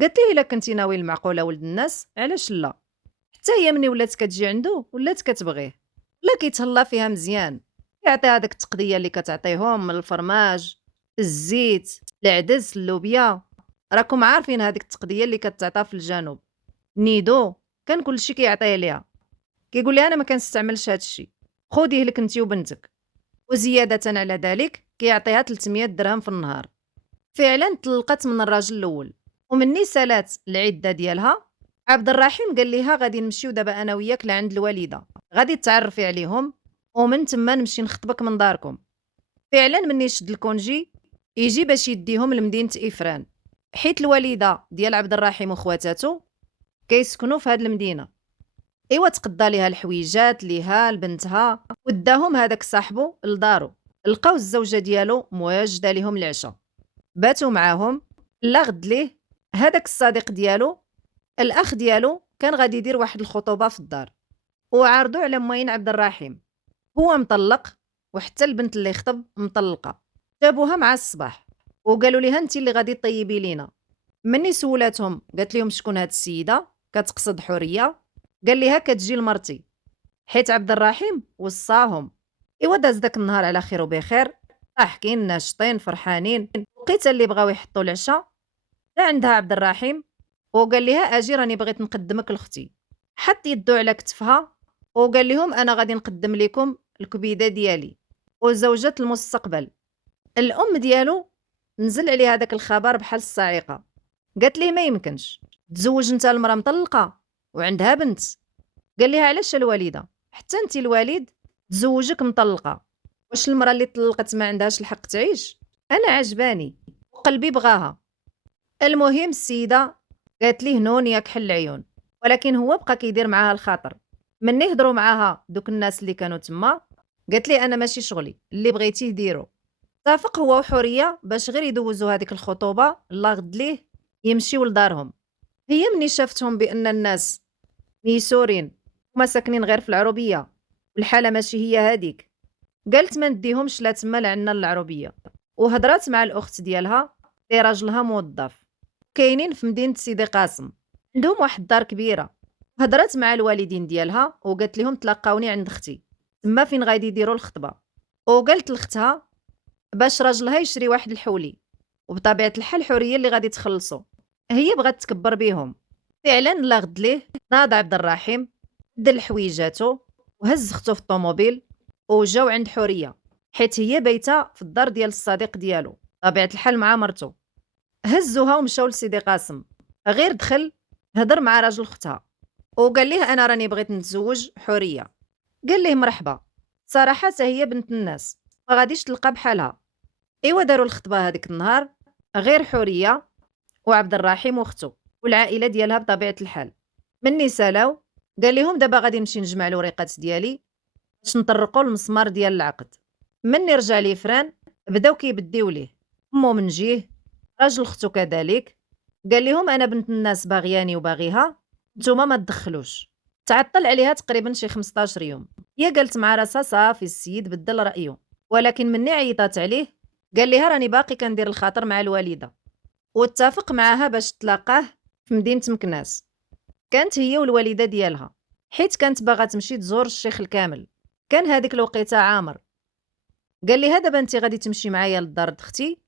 قالت ليه الا كنتي ناوي المعقوله ولد الناس علاش لا؟ حتى هي مني ولات كتجي عنده ولات كتبغيه، لا كيتهلا فيها مزيان، يعطيها داك التقديه اللي كتعطيهم من الفرماج، الزيت، العدس، اللوبيا. راكم عارفين هذيك التقديه اللي كتعطى في الجنوب. نيدو كان كلشي كيعطيه ليها. كيقول لها انا ما كنستعملش هذا الشيء، خذيه لك انت وبنتك. وزياده على ذلك كيعطيها 300 درهم في النهار. فعلا طلقت من الراجل الاول. ومني سالات العده ديالها، عبد الرحيم قال ليها غادي نمشيو دابا انا وياك لعند الوالده، غادي تعرفي عليهم ومن تما نمشي نخطبك من داركم. فعلا مني شد الكونجي يجي باش يديهم لمدينه افران، حيت الوالده ديال عبد الرحيم وخواتاتو كيسكنوا في هاد المدينه. ايوا تقضى ليها الحويجات ليها لبنتها وداهم هذاك صاحبو لدارو. لقاو الزوجه ديالو مواجده ليهم العشاء، باتوا معاهم. لا غد ليه هذاك الصديق ديالو الاخ ديالو كان غادي يدير واحد الخطوبه في الدار، وعارضوا على موين عبد الرحيم. هو مطلق وحتى البنت اللي خطب مطلقه. جابوها مع الصباح وقالوا ليها انت اللي غادي طيبي لينا. مني سولاتهم قالت لهم شكون هاد السيده كتقصد حوريه. قال ليها كتجي لمرتي، حيت عبد الرحيم وصاهم. ايوا داز داك النهار على خير وبخير، ضاحكين ناشطين فرحانين. وقيته اللي بغاو يحطوا العشاء جا عندها عبد الرحيم وقال ليها اجي راني بغيت نقدمك لاختي. حط يدو على كتفها وقال لهم انا غادي نقدم لكم الكبيده ديالي وزوجة المستقبل. الام ديالو نزل عليها داك الخبر بحال الصاعقه. قالت ليه ما يمكنش تزوج انت المراه مطلقه وعندها بنت. قال لها علاش الوالده؟ حتى انت الوالد تزوجك مطلقه، واش المراه اللي طلقت ما عندهاش الحق تعيش؟ انا عجباني وقلبي بغاها. المهم السيده قالت ليه نون ياك حل العيون، ولكن هو بقى كيدير معاها الخاطر. مني هضروا معاها دوك الناس اللي كانوا تما، قالت ليه انا ماشي شغلي، اللي بغيتيه ديرو. اتفق هو وحوريه باش غير يدوزوا هذيك الخطوبه لا غد ليه يمشيو لدارهم. هي مني شافتهم بان الناس ميسورين هما ساكنين غير في العروبيه والحاله ماشي هي هذيك، قالت ما نديهمش لا تما لعنا العروبيه. وهضرات مع الاخت ديالها اللي راجلها موظف كاينين في مدينه سيدي قاسم، عندهم واحد الدار كبيره. هضرات مع الوالدين ديالها وقالت لهم تلاقاوني عند اختي تما فين غادي يديروا الخطبه. وقالت لاختها باش راجلها يشري واحد الحولي، وبطبيعه الحال حوريه اللي غادي تخلصوا. هي بغات تكبّر بيهم. فعلًا الله غد ليه ناض عبد الرحيم، بدل حويجاتو وهز ختو في الطوموبيل وجاو عند حورية، حيت هي بايتة في الدار ديال الصديق ديالو، بطبيعة الحال مع مرتو. هزوها ومشاو لسيدي قاسم، غير دخل هدر مع راجل ختها وقال ليه أنا راني بغيت نتزوج حورية. قال ليه مرحبا، صراحة حتى هي بنت الناس ما غاديش تلقى بحالها. إيوا داروا الخطبة هاديك النهار غير حورية وعبد الرحيم وختو والعائلة ديالها بطبيعة الحال. مني سالاو قال لهم دابا غادي نمشي نجمع الوريقات ديالي باش نطرقوا المسمار ديال العقد. مني رجع ليه فران بداو كيبديو ليه امو من جيه، راجل ختو كذلك. قال لهم انا بنت الناس باغياني وباغيها، نتوما ما تدخلوش. تعطل عليها تقريبا شي 15 يوم. هي قالت مع راسها صافي السيد بدل رايه، ولكن مني عيطات عليه قال لها راني باقي كندير الخاطر مع الوالده، واتفق معاها باش تلاقاه في مدينه مكناس. كانت هي والوالده ديالها، حيت كانت باغا تمشي تزور الشيخ الكامل. كان هذيك الوقيته عامر. قال لها دابا انت غادي تمشي معايا للدار د اختي،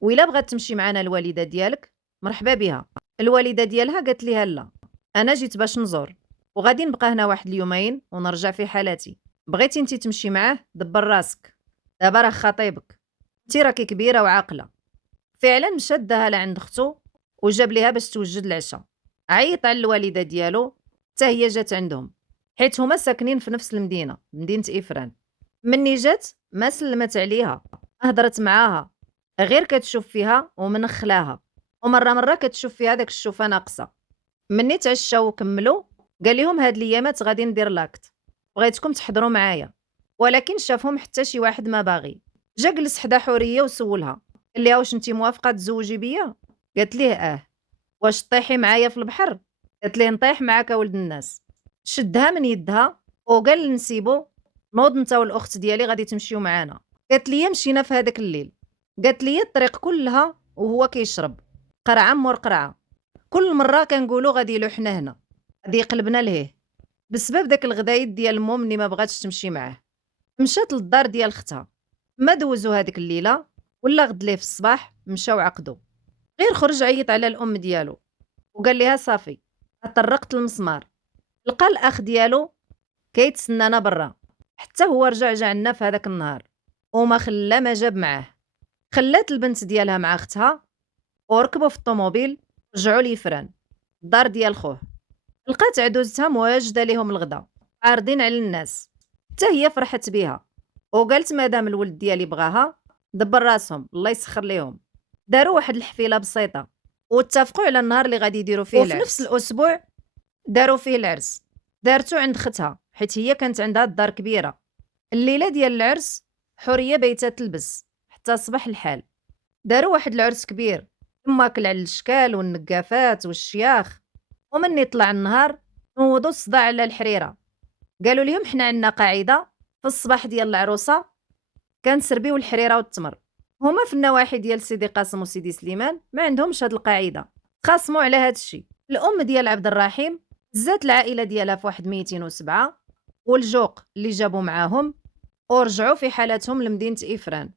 وإلا بغات تمشي معانا الوالده ديالك مرحبا بها. الوالده ديالها قالت ليها لا، انا جيت باش نزور وغادي نبقى هنا واحد اليومين ونرجع في حالاتي. بغيتي انت تمشي معاه دبر راسك، دابا راه خطيبك، انت راكي كبيره وعاقله. فعلا مشات داها لعند اختو وجاب ليها باش توجد العشاء. عيط على الوالده ديالو حتى هي جات عندهم، حيت هما ساكنين في نفس المدينه، مدينه إفران. مني جات ما سلمت عليها، هضرت معاها، غير كتشوف فيها ومنخلاها، ومره كتشوف فيها داك الشوفه ناقصه. مني تعشاو وكملوا قال لهم هاد الايامات غادي ندير لاكت، بغيتكم تحضروا معايا. ولكن شافهم حتى شي واحد ما باغي. جا جلس حدا حوريه وسولها، قال لها واش انتي موافقه تزوجي بيا؟ قالت ليه واش طيحي معايا في البحر؟ قالت ليه نطيح معاك ولد الناس. شدها من يدها وقال نسيبو، نوض انت والاخت ديالي غادي تمشيو معانا. قالت لي مشينا في هذاك الليل، قالت لي الطريق كلها وهو كيشرب قرعه مور قرعه. كل مره كنقولوا غادي يلوحنا هنا، غادي يقلبنا لهيه، بسبب داك الغدايد ديال مو مني ما بغاتش تمشي معاه. مشات للدار ديال اختها، ما دوزو هذيك الليله ولا غد ليه في الصباح مشاو عقدو. غير خرج عيط على الام ديالو وقال لها صافي طرقت المسمار. لقى الاخ ديالو كيتسنانا برا، حتى هو رجع عنا في هذاك النهار وما خلى ما جاب معاه. خلات البنت ديالها مع اختها وركبوا في الطوموبيل رجعوا ليفران الدار ديال خوه. لقات عدوزتها مواجده ليهم الغدا عارضين على الناس، حتى هي فرحت بيها وقالت مادام الولد ديالي بغاها دبر راسهم الله يسخر ليهم. داروا واحد الحفيله بسيطه واتفقوا على النهار اللي غادي يديروا فيه العرس. وفي نفس الاسبوع داروا فيه العرس. دارتو عند ختها حيت هي كانت عندها الدار كبيره. الليله ديال العرس حوريه بيتها تلبس حتى صباح الحال. داروا واحد العرس كبير ماكل على الاشكال والنقافات والشياخ. ومن يطلع النهار نوضوا الصداع على الحريره. قالوا لهم حنا عندنا قاعده في الصباح ديال العروسه كنسربيو الحريره والتمر. هما في النواحي ديال سيدي قاسم وسيدي سليمان ما عندهمش هاد القاعده، خاصموا على هاد الشيء. الام ديال عبد الرحيم زات العائله ديالها في واحد 207 والجوق اللي جابوا معاهم ورجعوا في حالتهم لمدينه إفران.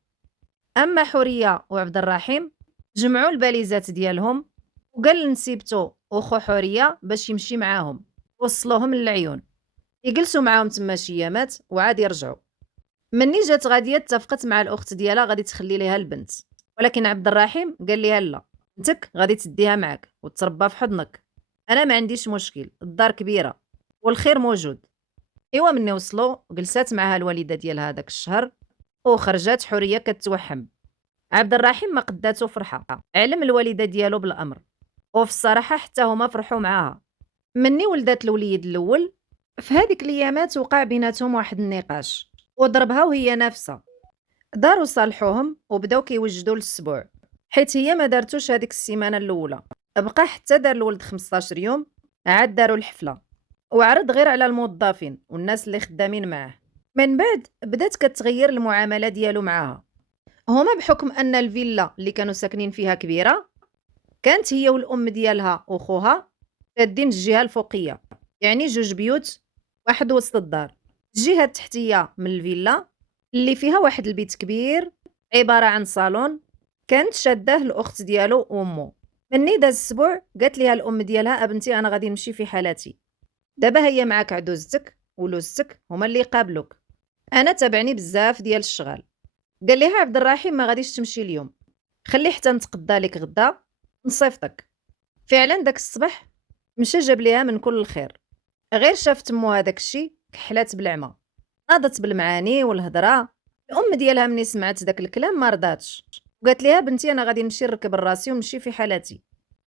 اما حوريه وعبد الرحيم جمعوا الباليزات ديالهم وقال لنسيبتو وخو حوريه باش يمشي معاهم، وصلوهم للعيون يجلسوا معاهم تما شي يامات وعاد يرجعوا. مني جات غاديه اتفقت مع الاخت ديالها غادي تخلي ليها البنت، ولكن عبد الرحيم قال ليها لا، بنتك غادي تديها معك وتربى في حضنك، انا ما عنديش مشكل، الدار كبيره والخير موجود. ايوا مني وصلوا جلسات معها الوالده ديالها داك الشهر وخرجات حوريه كتوحم. عبد الرحيم ما قداتو فرحه، علم الوالده ديالو بالامر، وفي الصراحه حتى هما فرحوا معاها. مني ولدات الوليد الاول في هذيك الايامات وقع بيناتهم واحد النقاش وضربها وهي نافسه. داروا صالحوهم وبداو كيوجدوا للسبوع، حيت هي ما دارتوش هذيك السيمانه الاولى. بقى حتى دار الولد 15 يوم عاد داروا الحفله وعرض غير على الموظفين والناس اللي خدامين معاه. من بعد بدات كتغير المعامله ديالو معاها. هما بحكم ان الفيلا اللي كانوا ساكنين فيها كبيره، كانت هي والام ديالها وخوها شادين الجهه الفوقيه، يعني جوج بيوت واحد وسط الدار. الجهه التحتيه من الفيلا اللي فيها واحد البيت كبير عباره عن صالون كانت شاداه الاخت ديالو وامه. مني داز السبوع قالت ليها الام ديالها ابنتي انا غادي نمشي في حالتي، دابا هي معاك عدوزتك ولوزتك هما اللي يقابلوك، انا تابعني بزاف ديال الشغال. قال ليها عبد الرحيم ما غاديش تمشي اليوم، خلي حتى نتقدى لك غدا نصيفطك. فعلا داك الصباح مشى جاب ليها من كل الخير، غير شافت مو هذاك الشيء كحلات بالعمى، ناضت بالمعاني والهضره. الام ديالها مني سمعت داك الكلام ما رضاتش، وقالت ليها بنتي انا غادي نمشي نركب راسي ونمشي في حالتي.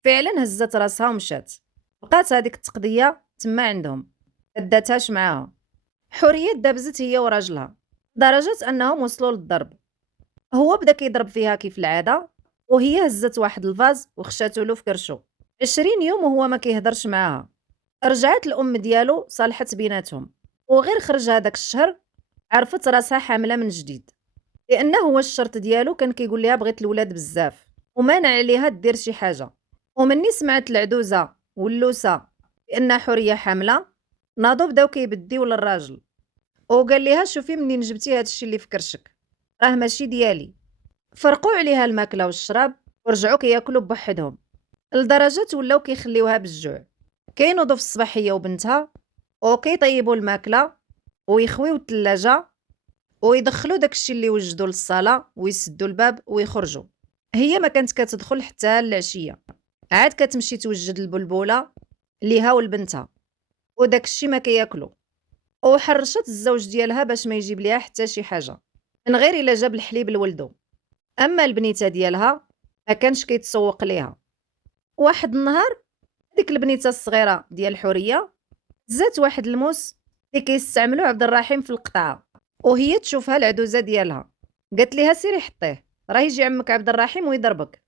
فعلا هزت راسها ومشات، بقات هذيك التقضيه تما عندهم، داتهاش معاها. حوريه دابزت هي وراجلها لدرجه انهم وصلوا للضرب. هو بدا كيضرب فيها كيف العاده، وهي هزت واحد الفاز وخشاتو له في كرشو. 20 يوم وهو ما كيهضرش معاها. رجعت الام ديالو صالحت بيناتهم، وغير خرج هذاك الشهر عرفت راسها حامله من جديد، لانه هو الشرط ديالو كان كيقول لها بغيت الولاد بزاف ومانع عليها دير شي حاجه. ومني سمعت العدوزه واللوسه بان حوريه حامله، ناضوا بداو كيبديو للراجل، وقال ليها شوفي منين جبتي هذا الشيء اللي في كرشك، راه ماشي ديالي. فرقوا عليها الماكله والشراب ورجعوا كياكلوا بوحدهم، لدرجه ولاو كيخليوها بالجوع. كينوضوا في الصباح هي وبنتها وكيطيبوا الماكله ويخويو الثلاجه ويدخلوا داكشي اللي وجدوا للصاله ويسدوا الباب ويخرجوا. هي ما كانت كتدخل حتى العشيه، عاد كتمشي توجد البلبوله ليها ولبنتها، وداكشي ما كياكلوا. وحرشت الزوج ديالها باش ما يجيب ليها حتى شي حاجه من غير الا جاب الحليب لولدو. اما البنيته ديالها ما كانش كيتسوق ليها. واحد النهار ديك البنيته الصغيره ديال حوريه زات واحد الموس اللي كيستعملو عبد الرحيم في القطعه، وهي تشوفها العدوزه ديالها، قالت ليها سيري حطيه راه يجي عمك عبد الرحيم ويضربك.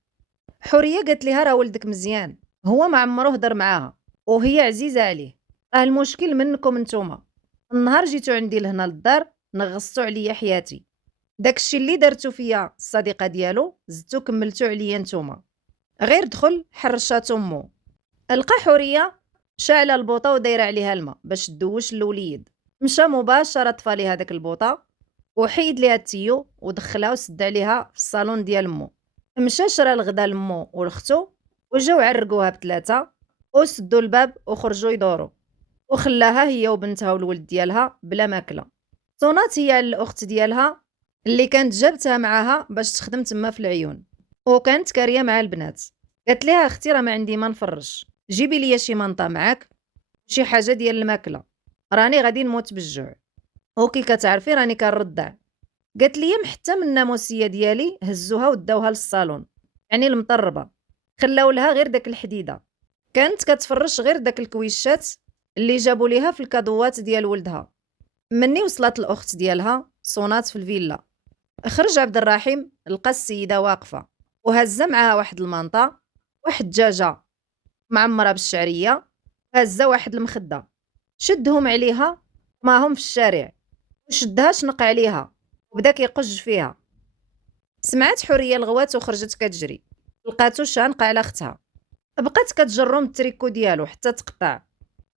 حوريه قالت ليها راه ولدك مزيان، هو ما عمره هضر معاها وهي عزيزه عليه، راه المشكل منكم نتوما. النهار جيتو عندي لهنا للدار نغصتو عليا حياتي، داكشي اللي درتو فيا الصديقه ديالو زدتو كملتو عليا نتوما. غير دخل حرشات امو، لقى حوريه شاعله البوطه ودايره عليها الماء باش تدوش الوليد. مشى مباشره طفى ليها داك البوطه وحيد ليها التيو ودخلها وسد عليها في الصالون ديال مو. مشى شرا الغدا لمو ولختو وجاو عرقوها بثلاثه وسدوا الباب وخرجوا يدوروا، وخلاها هي وبنتها والولد ديالها بلا ماكله. صونات هي على الاخت ديالها اللي كانت جابتها معاها باش تخدم تما في العيون، وكانت كاريه مع البنات. قالت ليها اختي راه ما عندي ما نفرش، جيبي لي شي منطه معاك شي حاجه ديال الماكله، راني غادي نموت بالجوع، وكي كتعرفي راني كنرضع. قالت لي حتى من الناموسيه ديالي هزوها وداوها للصالون، يعني المطربه، خلاو لها غير داك الحديده، كانت كتفرش غير داك الكويشات اللي جابوا ليها في الكادوات ديال ولدها. مني وصلت الاخت ديالها صونات في الفيلا، خرج عبد الرحيم لقى السيده واقفه وهزه معاها واحد المنطه، واحد الدجاجه معمره بالشعريه، هزه واحد المخده، شدهم عليها ماهم في الشارع وشدها شنق عليها وبدا كيقج فيها. سمعت حوريه الغوات وخرجت كتجري، لقاتو شانقه على اختها، بقات كتجرم التريكو ديالو حتى تقطع.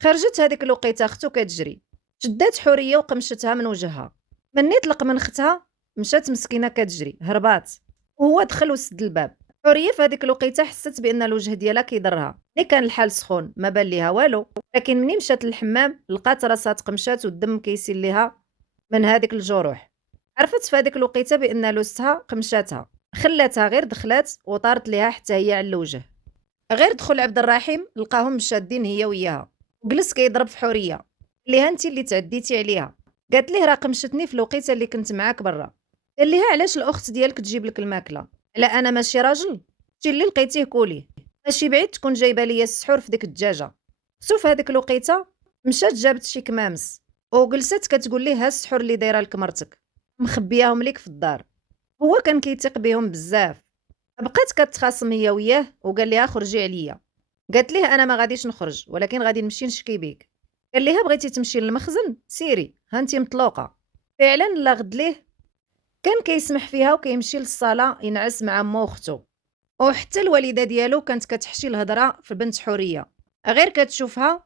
خرجت هذيك الوقيته اختو كتجري، شدات حوريه وقمشتها من وجهها. مني طلق من اختها مشات مسكينه كتجري هربات، وهو دخل وسد الباب. حوريه في هذيك الوقيته حست بان الوجه ديالها كيضرها، ملي كان الحال سخون ما بان ليها والو، لكن مني مشات للحمام لقات راسها تقمشات والدم كيسيل ليها من هذيك الجروح. عرفت في هذيك الوقيته بان لوستها قمشاتها، خلاتها غير دخلات وطارت ليها حتى هي على الوجه. غير دخل عبد الرحيم لقاهم مشادين هي وياها، وجلس كيضرب في حوريه اللي انت اللي تعديتي عليها. قالت ليه راه قمشتني في الوقيته اللي كنت معاك برا. قال ليها علاش الاخت ديالك تجيب لك الماكله؟ لا انا ماشي راجل، شي اللي لقيتيه كوليه، ماشي بعيد تكون جايبه ليا السحور في ديك الدجاجه. سو في هذيك الوقيته مشات جابت شي كمامس وجلست كتقول ليه ها السحور اللي دايره لك مرتك، مخبياهم ليك في الدار. هو كان كيثيق بهم بزاف. بقات كتخاصم هي وياه وقال ليها خرجي عليا. قالت ليه انا ما غاديش نخرج ولكن غادي نمشي نشكي بيك. قال ليها بغيتي تمشي للمخزن سيري هانتي مطلوقه. فعلا لا غد ليه كان كيسمح فيها وكيمشي للصاله ينعس مع مو اختو. وحتى الوالده ديالو كانت كتحشي الهضره في بنت حوريه، غير كتشوفها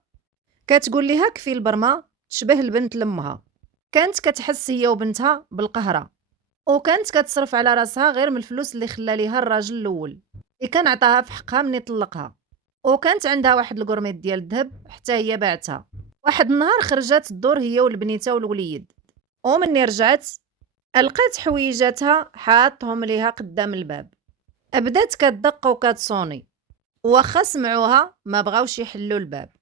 كتقول ليها كفي البرمه تشبه البنت لامها. كانت كتحس هي وبنتها بالقهره، وكانت كتصرف على راسها غير من الفلوس اللي خلى ليها الراجل الاول. اللي كان عطاها في حقها ملي طلّقها، وكانت عندها واحد القرميط ديال الدهب حتى هي باعتها. واحد النهار خرجات الدور هي ولبنيتها والوليد، ومني رجعت لقات حويجاتها حاطهم ليها قدام الباب. بدات كتدق وكتصوني، وواخا سمعوها ما بغاوش يحلوا الباب.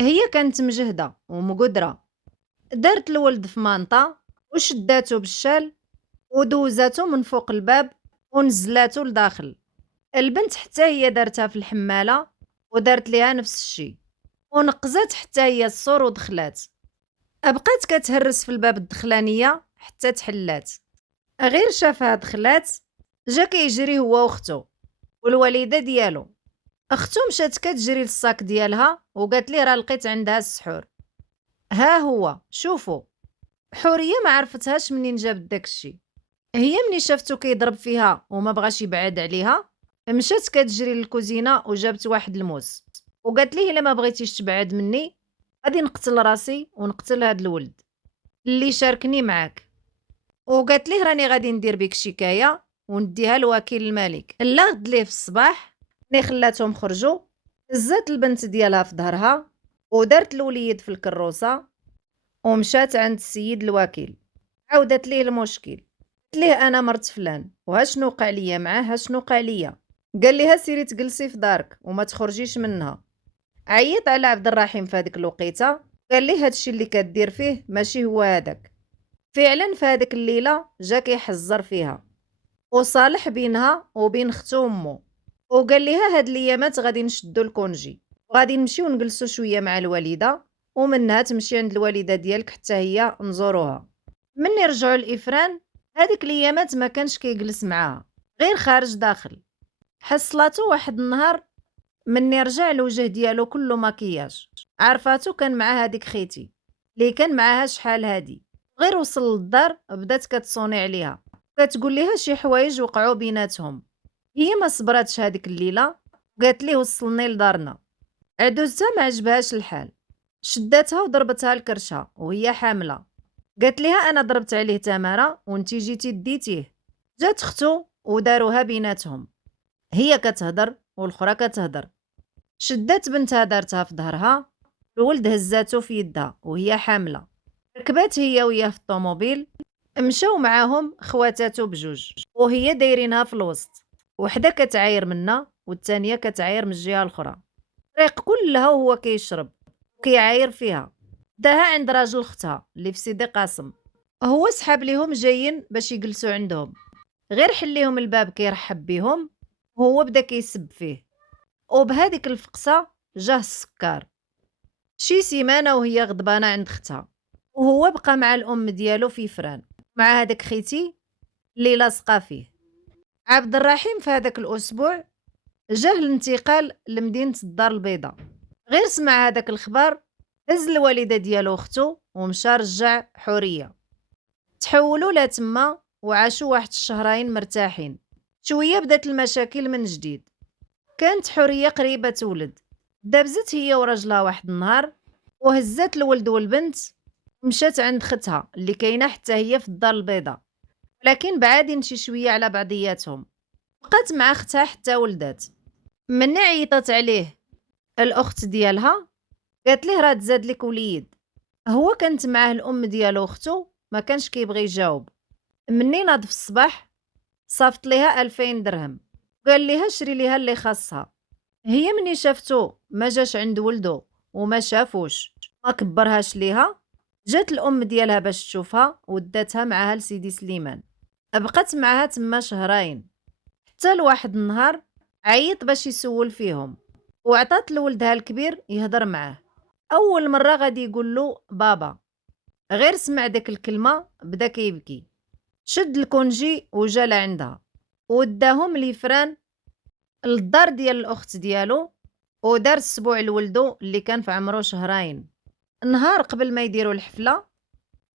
هي كانت مجهدة ومقدرة، دارت الولد في مانطا وشداتو بالشال ودوزاتو من فوق الباب ونزلاتو لداخل. البنت حتى هي دارتها في الحمالة ودارت ليها نفس الشي، ونقزات حتى هي السور ودخلات. بقات كتهرس في الباب الدخلانية حتى تحلات. غير شافها دخلات جا كيجري هو وختو والوالدة ديالو. اختو مشات كتجري للصاك ديالها وقالت ليه راه لقيت عندها السحور. ها هو شوفوا. حورية ما عرفتهاش منين جابت داكشي. هي مني شافتو كيضرب فيها وما بغاش يبعد عليها، مشات كتجري للكوزينة وجابت واحد الموس وقالت ليه الا ما بغيتيش تبعد مني غادي نقتل راسي ونقتل هاد الولد اللي شاركني معاك. وقالت ليه راني غادي ندير بك شكاية ونديها لوكيل الملك. لا غد ليه في الصباح ملي خلاتهم خرجوا هزات البنت ديالها في ظهرها ودارت الوليد في الكروسة ومشات عند السيد الوكيل. عاودت ليه المشكل، قالت ليه انا مرت فلان وها شنو وقع ليا معاه، ها شنو وقع ليا. قال ليها سيري تجلسي في دارك وما تخرجيش منها. عيط على عبد الرحيم في هذيك الوقيته، قال ليه هادشي اللي كدير فيه ماشي هو هذاك. فعلا في هذيك الليله جا كيحزر فيها وصالح بينها وبين ختو امه، وقال ليها هاد الايامات غادي نشدو الكونجي وغادي نمشيو نجلسو شويه مع الوالده، ومنها تمشي عند الوالده ديالك حتى هي نزوروها. مني رجعوا الافران هذيك الايامات ما كانش كيجلس معاها غير خارج داخل. حصلاتو واحد النهار مني رجع الوجه ديالو كله مكياج، عرفاتو كان مع هذيك خيتي اللي كان معاها شحال هادي. غير وصل للدار بدات كتصوني عليها كتقول ليها شي حوايج وقعوا بيناتهم. هي ما صبراتش هذيك الليله، قالت ليه وصلني لدارنا. عدوزتها ما عجبهاش الحال، شداتها وضربتها الكرشه وهي حامله. قالت ليها انا ضربت عليه تماره وانتي جيتي ديتيه. جات اختو وداروها بيناتهم، هي كتهضر والاخرى كتهضر. شدات بنتها دارتها في ظهرها، الولد هزاتو في يدها وهي حامله. ركبات هي وياه في الطوموبيل، مشاو معاهم خواتاتو بجوج وهي دايرينها في الوسط، وحده كتعاير منا والثانيه كتعاير من الجهه الاخرى. الطريق كلها وهو كيشرب وكيعاير فيها. داها عند راجل اختها اللي في سيدي قاسم، هو سحاب ليهم جايين باش يجلسوا عندهم. غير حل ليهم الباب كيرحب بيهم وهو بدا كيسب فيه. وبهذيك الفقصه جاه السكر. شي سيمانه وهي غضبانه عند اختها، وهو بقى مع الام ديالو في فران مع هذاك خيتي اللي لاصقه فيه. عبد الرحيم في هذاك الاسبوع جاه الانتقال لمدينه الدار البيضاء. غير سمع هذاك الخبر هز الوالده ديالو اختو ومشى رجع حوريه. تحولوا لها تما وعاشوا واحد الشهرين مرتاحين. شويه بدات المشاكل من جديد. كانت حوريه قريبه تولد، دابزت هي وراجلها واحد النهار وهزات الولد والبنت ومشات عند ختها اللي كاينه حتى هي في الدار البيضاء، لكن بعادين شي شويه على بعضياتهم. بقات مع اختها حتى ولدات. مني عيطات عليه الاخت ديالها قالت ليه راه تزاد لك وليد. هو كانت معاه الام ديالو اختو ما كانش كيبغي يجاوب. مني ناض في الصباح صافت ليها 2000 درهم، قال ليها شري ليها اللي خاصها. هي مني شافتو ما جاش عند ولدو وما شافوش ما كبرهاش ليها، جات الام ديالها باش تشوفها وداتها معاها لسيدي سليمان. بقات معاها تما شهرين حتى لواحد النهار عيط باش يسول فيهم وعطات لولدها الكبير يهضر معاه. اول مره غادي يقول له بابا، غير سمع داك الكلمه بدا كيبكي. شد الكونجي وجا لعندها وداهم ليفران للدار ديال الاخت ديالو ودار السبوع لولدو اللي كان في عمرو شهرين. نهار قبل ما يديروا الحفله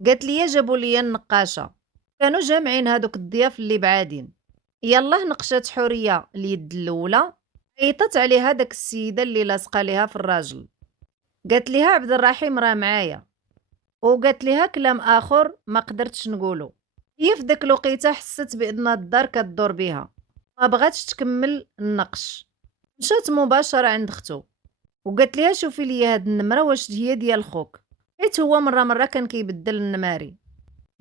قالت لي جابوا لي النقاشه، كانوا جامعين هادوك الضياف اللي بعادين. يلاه نقشات حوريه اليد الاولى، عيطت عليها داك السيده اللي لاصقه ليها في الراجل. قالت ليها عبد الرحيم راه معايا، وقالت ليها كلام اخر ما قدرتش نقوله. هي في داك الوقيته حست بان الدار كدور بها ما بغاتش تكمل النقش، مشات مباشرة عند ختو وقالت ليها شوفي لي هاد النمرة واش هي ديال خوك، حيت هو مرة كان كيبدل النماري.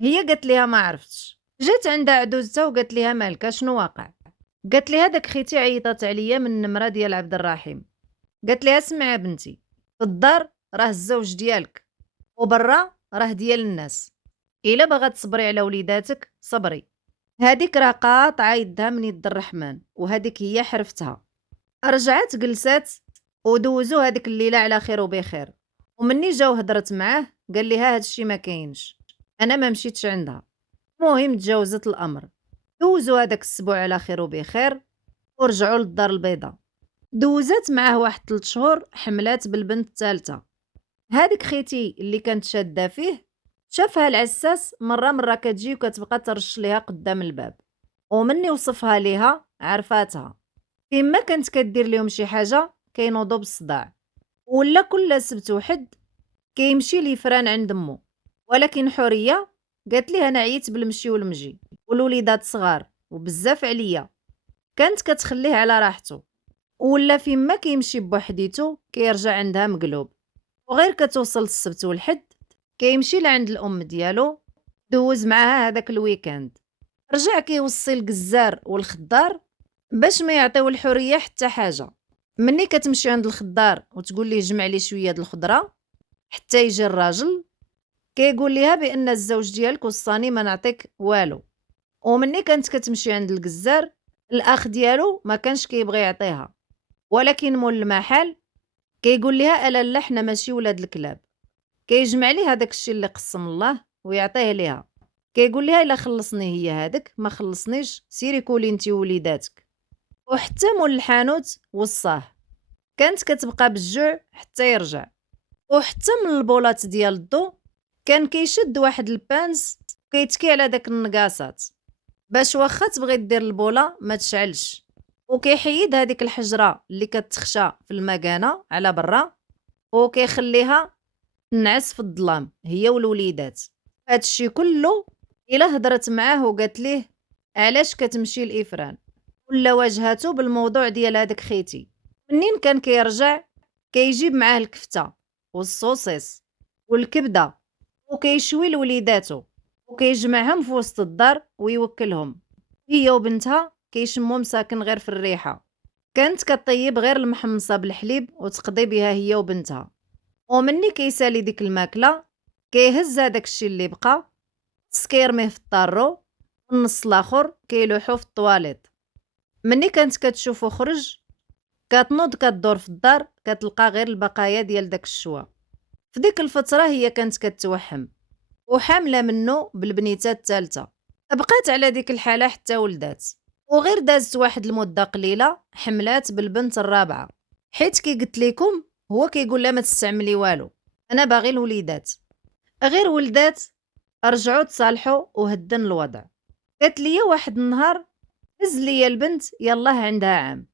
هي قالت ليها ما عرفتش. جات عندها عدوزتها وقالت ليها مالك شنو واقع. قالت ليها داك خيتي عيطات عليا من النمرة ديال عبد الرحيم. قالت ليها اسمعي بنتي، في الدار راه الزوج ديالك وبرا راه ديال الناس، الا باغا تصبري على وليداتك صبري. هاديك راه قاطعه يدها من يد الرحمن، وهاديك هي حرفتها. رجعت جلسات ودوزو هاديك الليله على خير وبخير، ومني جاو هضرت معاه قال ليها هادشي ما كاينش، انا ما مشيتش عندها. المهم تجاوزت الامر، دوزو هذاك السبوع على خير وبخير ورجعوا للدار البيضاء. دوزات معاه واحد 3 شهور، حملات بالبنت الثالثه. هذيك خيتي اللي كانت شاده فيه شافها العساس مرة كتجي وكتبقى ترش ليها قدام الباب، ومني وصفها ليها عرفاتها. فيما كانت كدير لهم شي حاجه كينوضوا بالصداع، ولا كل سبت وحد كيمشي ليفران عند مو. ولكن حوريه قالت ليه انا عييت بالمشي والمجي والوليدات صغار وبزاف عليا، كانت كتخليه على راحته، ولا فيما كيمشي بوحديتو كيرجع عندها مقلوب. وغير كتوصل السبت والحد كيمشي لعند الام ديالو، دوز معاها هذاك الويكاند. رجع كيوصي الجزار والخضار باش ما يعطيو الحريه حتى حاجه. مني كتمشي عند الخضار وتقول ليه جمع لي شويه د الخضره حتى يجي الراجل، كيقول ليها بان الزوج ديالك وصاني ما نعطيك والو. ومني كانت كتمشي عند الجزار الاخ ديالو ما كانش كيبغي يعطيها، ولكن مول المحل كيقول ليها الا لا حنا ماشي ولاد الكلاب. كيجمع ليه هذاك الشيء اللي قسم الله ويعطيه ليها. كيقول ليها الا خلصني هي هذاك، ما خلصنيش سيري كولي انت ووليداتك. وحتى مول الحانوت وصاه، كانت كتبقى بالجوع حتى يرجع. وحتى من البولات ديال الضو كان كيشد واحد البانس كيتكي على داك النقاصات باش واخا تبغي دير البوله ما تشعلش، وكيحيد هذيك الحجره اللي كتخشى في المكانه على برا وكيخليها تنعس في الظلام هي والوليدات. هادشي كله الا هضرت معاه وقالت ليه علاش كتمشي لإفران، ولا واجهاتو بالموضوع ديال هذاك خيتي. منين كان كيرجع كيجيب معاه الكفته والصوصيص والكبده وكيشوي لوليداتو وكيجمعهم في وسط الدار ويوكلهم. هي وبنتها كيشموا مساكن غير في الريحه. كانت كطيب غير المحمصه بالحليب وتقضي بها هي وبنتها. ومني كيسالي ديك الماكله كيهز هذاك الشيء اللي بقى، نص كيرميه في الطارو والنص الاخر كيلوحو في الطواليط. مني كانت كتشوفو خرج كتنوض كدور في الدار كتلقى غير البقايا ديال داك الشوا. في ديك الفتره هي كانت كتوحم وحامله منه بالبنيته الثالثه. بقات على ديك الحاله حتى ولدات، وغير دازت واحد المده قليله حملات بالبنت الرابعه. حيت كي قلت لكم هو كيقول لها ما تستعملي والو، انا باغي الوليدات. غير ولدات رجعوا تصالحوا وهدن الوضع. قالت لي واحد النهار هز ليا البنت يلاه عندها عام.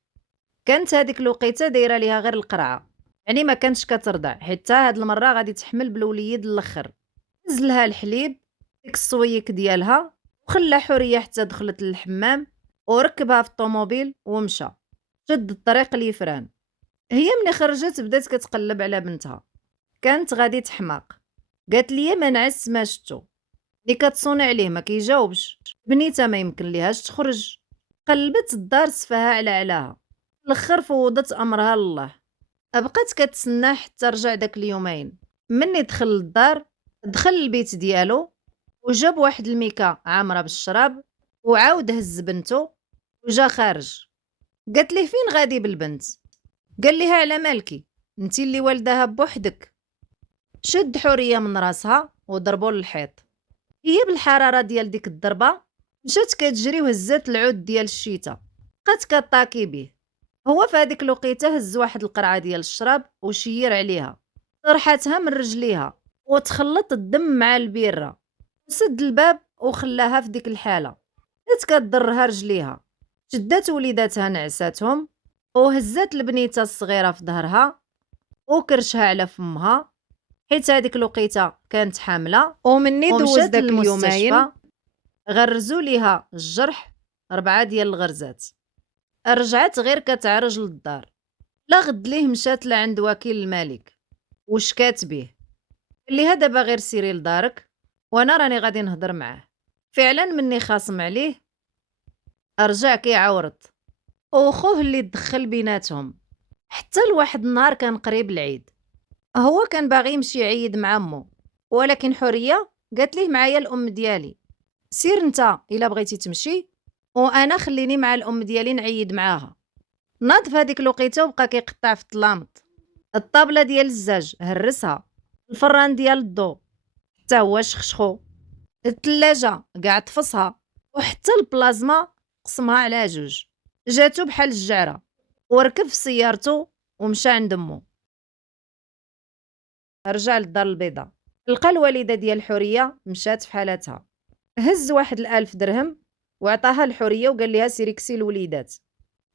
كانت هذيك الوقيته دايره ليها غير القرعه، يعني ما كانتش كترضع حتى هاد المره غادي تحمل بالوليد الاخر. هز لها الحليب ديك الصويك ديالها وخلى حوريه حتى دخلت للحمام وركبها في الطوموبيل ومشى شد الطريق ليفران. هي ملي خرجت بدات كتقلب على بنتها، كانت غادي تحماق. قالت لي ما نعس ما شتو، ملي كتصوني عليه ما كيجاوبش، بنيتها ما يمكن ليهاش تخرج. قلبت الدار سفاها على علاها، الاخر فوضت امرها لله. بقات كتسنى حتى رجع داك اليومين. مني دخل للدار دخل البيت ديالو وجاب واحد الميكا عامره بالشراب وعاود هز بنته وجا خارج. قالت ليه فين غادي بالبنت؟ قال لها على مالكي انتي اللي والداها بوحدك. شد حوريه من راسها وضربوا للحيط. هي بالحراره ديال ديك الضربه مشات كتجري وهزات العود ديال الشيته، بقات كطاكي به. هو في هذيك الوقيته هز واحد القرعه ديال الشراب وشير عليها، طرحتها من رجليها وتخلط الدم مع البيره، وسد الباب وخلاها في ديك الحاله. بدات كتضرها رجليها، شدات وليداتها نعساتهم وهزات البنيته الصغيره في ظهرها وكرشها على فمها، حيت هذيك الوقيته كانت حامله. ومني دوز داك اليومين غرزوا ليها الجرح 4 ديال الغرزات. رجعت غير كتعرج للدار. لا غد ليه مشات لعند وكيل الملك وشكات بيه. قال ليها دابا غير سيري لدارك وانا راني غادي نهضر معاه. فعلا مني خاصم عليه رجع كيعاورط، وخوه اللي دخل بيناتهم. حتى لواحد النهار كان قريب العيد، هو كان باغي يمشي يعيد مع امو، ولكن حوريه قالت ليه معايا الام ديالي، سير انت الا بغيتي تمشي وانا خليني مع الام ديالي نعيد معاها. ناض في هذيك الوقيته وبقى كيقطع في الطلامط. الطابله ديال الزاج هرسها، الفران ديال الضو حتى هو شخشخو، الثلاجه كاع طفصها، وحتى البلازما قسمها على جوج. جاتو بحال الجعره وركب في سيارته ومشى عند امو. رجع للدار البيضاء، لقى الوالده ديال الحوريه مشات في حالتها. هز واحد 1000 درهم وعطاها الحوريه وقال لها سيري كسي الوليدات.